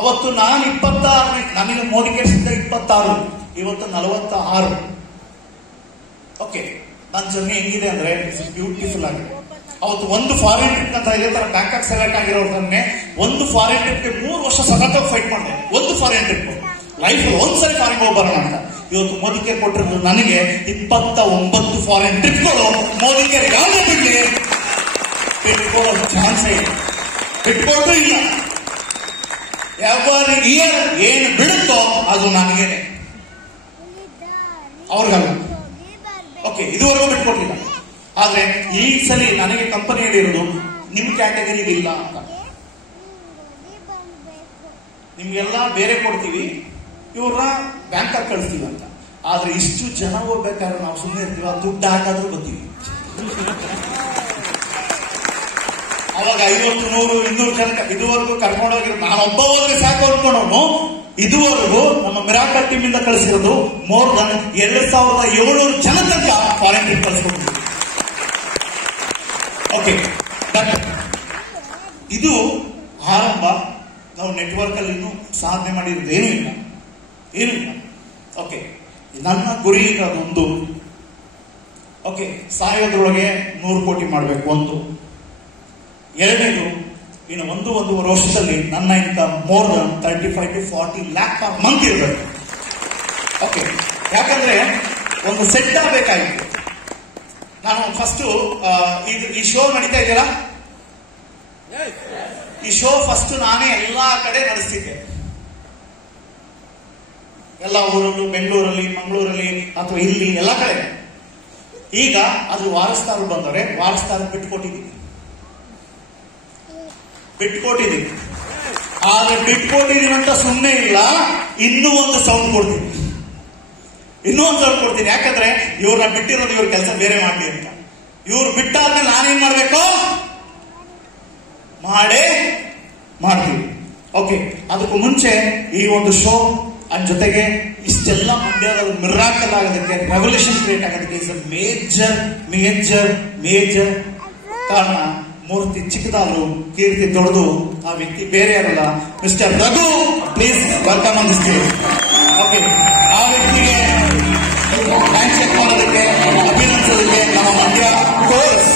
ಅವತ್ತು ನಾನು 26, ನನಗೆ ಮೋದಿ ಕೇಳಿಸಿದ್ದ 26, ಇವತ್ತು 46. ಓಕೆ, ನನ್ನ ಜರ್ನಿ ಹೆಂಗಿದೆ ಅಂದ್ರೆ ಬ್ಯೂಟಿಫುಲ್ ಆಗಿದೆ. ಅವತ್ತು ಒಂದು ಫಾರಿನ್ ಟ್ರಿಪ್ ಅಂತ ಇದೇ ತರ ಬ್ಯಾಂಕಾಕ್ ಸೆಲೆಕ್ಟ್ ಆಗಿರೋದನ್ನೇ ಒಂದು ಫಾರಿನ್ ಟ್ರಿಪ್ಗೆ 3 ವರ್ಷ ಸತತ ಫೈಟ್ ಮಾಡಿದೆ. ಒಂದು ಫಾರಿನ್ ಟ್ರಿಪ್ ಲೈಫ್ ಒಂದ್ಸರಿ ಫಾರಿನ್ ಹೋಗಿ ಬರೋಣ ಅಂತ. ಇವತ್ತು ಮೋದಿ ಕೇರ್ ಕೊಟ್ಟಿರೋದು ನನಗೆ 29 ಫಾರಿನ್ ಟ್ರಿಪ್ಗಳು. ಮೋದಿ ಕೇರ್ ಯಾವುದೇ ಬಿಡ್ಲಿ ಬಿಟ್ಕೊಳ್ಳೋ ಚಾನ್ಸೇ ಇಲ್ಲ, ಬಿಟ್ಕೊಟ್ಟು ಇಲ್ಲ. ಎವರಿ ಇಯರ್ ಏನು ಬಿಡುತ್ತೋ ಅದು ನನಗೇನೆ, ಅವ್ರಿಗಲ್ಲ. ಓಕೆ, ಇದುವರೆಗೂ ಬಿಟ್ಕೊಟ್ಟಿಲ್ಲ. ಆದ್ರೆ ಈ ಸಲ ನನಗೆ ಕಂಪನಿ ಹೇಳಿರೋದು ನಿಮ್ ಕ್ಯಾಟಗರಿಗೆ ಇಲ್ಲ ಅಂತ. ನಿಮ್ಗೆಲ್ಲ ಬೇರೆ ಕೊಡ್ತೀವಿ, ಇವ್ರನ್ನ ಬ್ಯಾಂಕಾಗಿ ಕಳಿಸ್ತೀವಿ ಅಂತ. ಆದ್ರೆ ಇಷ್ಟು ಜನ ಹೋಗ್ಬೇಕಾದ್ರೆ ನಾವು ಸುಮ್ಮನೆ ಇರ್ತೀವಿ, ದುಡ್ಡು ಹಾಕಾದ್ರೂ ಬರ್ತೀವಿ. ಅವಾಗ 50, 100, 200 ಜನ ಇದುವರೆಗೂ ಕರ್ಕೊಂಡೋಗಿರೋ ನಾನೊಬ್ಬ ಹೋದ್ರೆ ಸಾಕು ಅನ್ಕೊಂಡವನು ಇದುವರೆಗೂ ನಮ್ಮ ಮಿರಾಕಲ್ ಟೀಮ್ ಇಂದ ಕಳಿಸಿರೋದು ಮೋರ್ ದನ್ 2700 ಜನ ತನಕ ಫಾರಿನ್ ಟ್ರಿಪ್ ಕಳಿಸ್ಕೊಡ್ತೀವಿ. ಓಕೆ, ಇದು ಆರಂಭ. ನಾವು ನೆಟ್ವರ್ಕ್ ಅಲ್ಲಿ ಇನ್ನೂ ಸಾಧನೆ ಮಾಡಿರೋದು ಏನೂ ಇಲ್ಲ. ಓಕೆ, ನನ್ನ ಗುರಿ ಅದೊಂದು. ಓಕೆ, ಸಾಯೋದ್ರೊಳಗೆ 100 ಕೋಟಿ ಮಾಡಬೇಕು ಒಂದು. ಎರಡನೇದು, ಇನ್ನು 1-1.5 ವರ್ಷದಲ್ಲಿ ನನ್ನ income more than 35 to 40 lakh per month ಇರಬೇಕು. ಓಕೆ, ಯಾಕಂದ್ರೆ ಒಂದು ಸೆಟ್ ಆಗಬೇಕಾಗಿತ್ತು. ನಾನು ಫಸ್ಟ್ ಈ ಶೋ ನಡೀತಾ ಇದೆಯಲ್ಲ, ಈ ಶೋ ಫಸ್ಟ್ ನಾನೇ ಎಲ್ಲಾ ಕಡೆ ನಡೆಸ್ತಿದ್ದೆ, ಎಲ್ಲ ಊರಲ್ಲೂ, ಬೆಂಗಳೂರಲ್ಲಿ, ಮಂಗಳೂರಲ್ಲಿ ಅಥವಾ ಇಲ್ಲಿ ಎಲ್ಲ ಕಡೆ. ಈಗ ಅದು ವಾರಸ್ದಾರರು ಬಂದವ್ರೆ, ವಾರಸ್ದಾರ ಬಿಟ್ಕೊಟ್ಟಿದ್ದೀನಿ. ಆದ್ರೆ ಬಿಟ್ಕೊಟ್ಟಿದ್ದೀನಿ ಅಂತ ಸುಮ್ಮನೆ ಇಲ್ಲ, ಇನ್ನೂ ಒಂದು ಸೌಂಡ್ ಕೊಡ್ತೀನಿ. ಯಾಕಂದ್ರೆ ಇವ್ರನ್ನ ಬಿಟ್ಟಿರೋದು ಇವ್ರ ಕೆಲಸ ಬೇರೆ ಮಾಡ್ಲಿ ಅಂತ. ಇವ್ರು ಬಿಟ್ಟಾದ್ಮೇಲೆ ನಾನೇನ್ ಮಾಡ್ಬೇಕು? ಮಾಡ್ತೀವಿ. ಓಕೆ, ಅದಕ್ಕೂ ಮುಂಚೆ ಈ ಒಂದು ಶೋ ಜೊತೆಗೆ ಇಷ್ಟೆಲ್ಲ ಮಂಡ್ಯದಲ್ಲಿ ಮಿರಾಕಲ್ ಆಗೋದಕ್ಕೆ, ರೆವಲ್ಯೂಷನ್ ಕ್ರಿಯೇಟ್ ಆಗೋದಕ್ಕೆ ಇಸ್ ಮೇಜರ್ ಕಾರಣ ಮೂರ್ತಿ ಚಿಕ್ಕದಾದ್ರು, ಕೀರ್ತಿ ದೊಡ್ಡದು. ಆ ವ್ಯಕ್ತಿ ಬೇರೆ ಯಾರಲ್ಲ, mister Raghu. Please welcome on the stage. Okay, ಆ ವ್ಯಕ್ತಿಗೆ ಥ್ಯಾಂಕ್ಸ್ ಮಾಡೋದಕ್ಕೆ, ಅಭಿನಂದಿಸೋದಕ್ಕೆ ನಮ್ಮ ಮಂಡ್ಯ ಕೋರ್ಸ್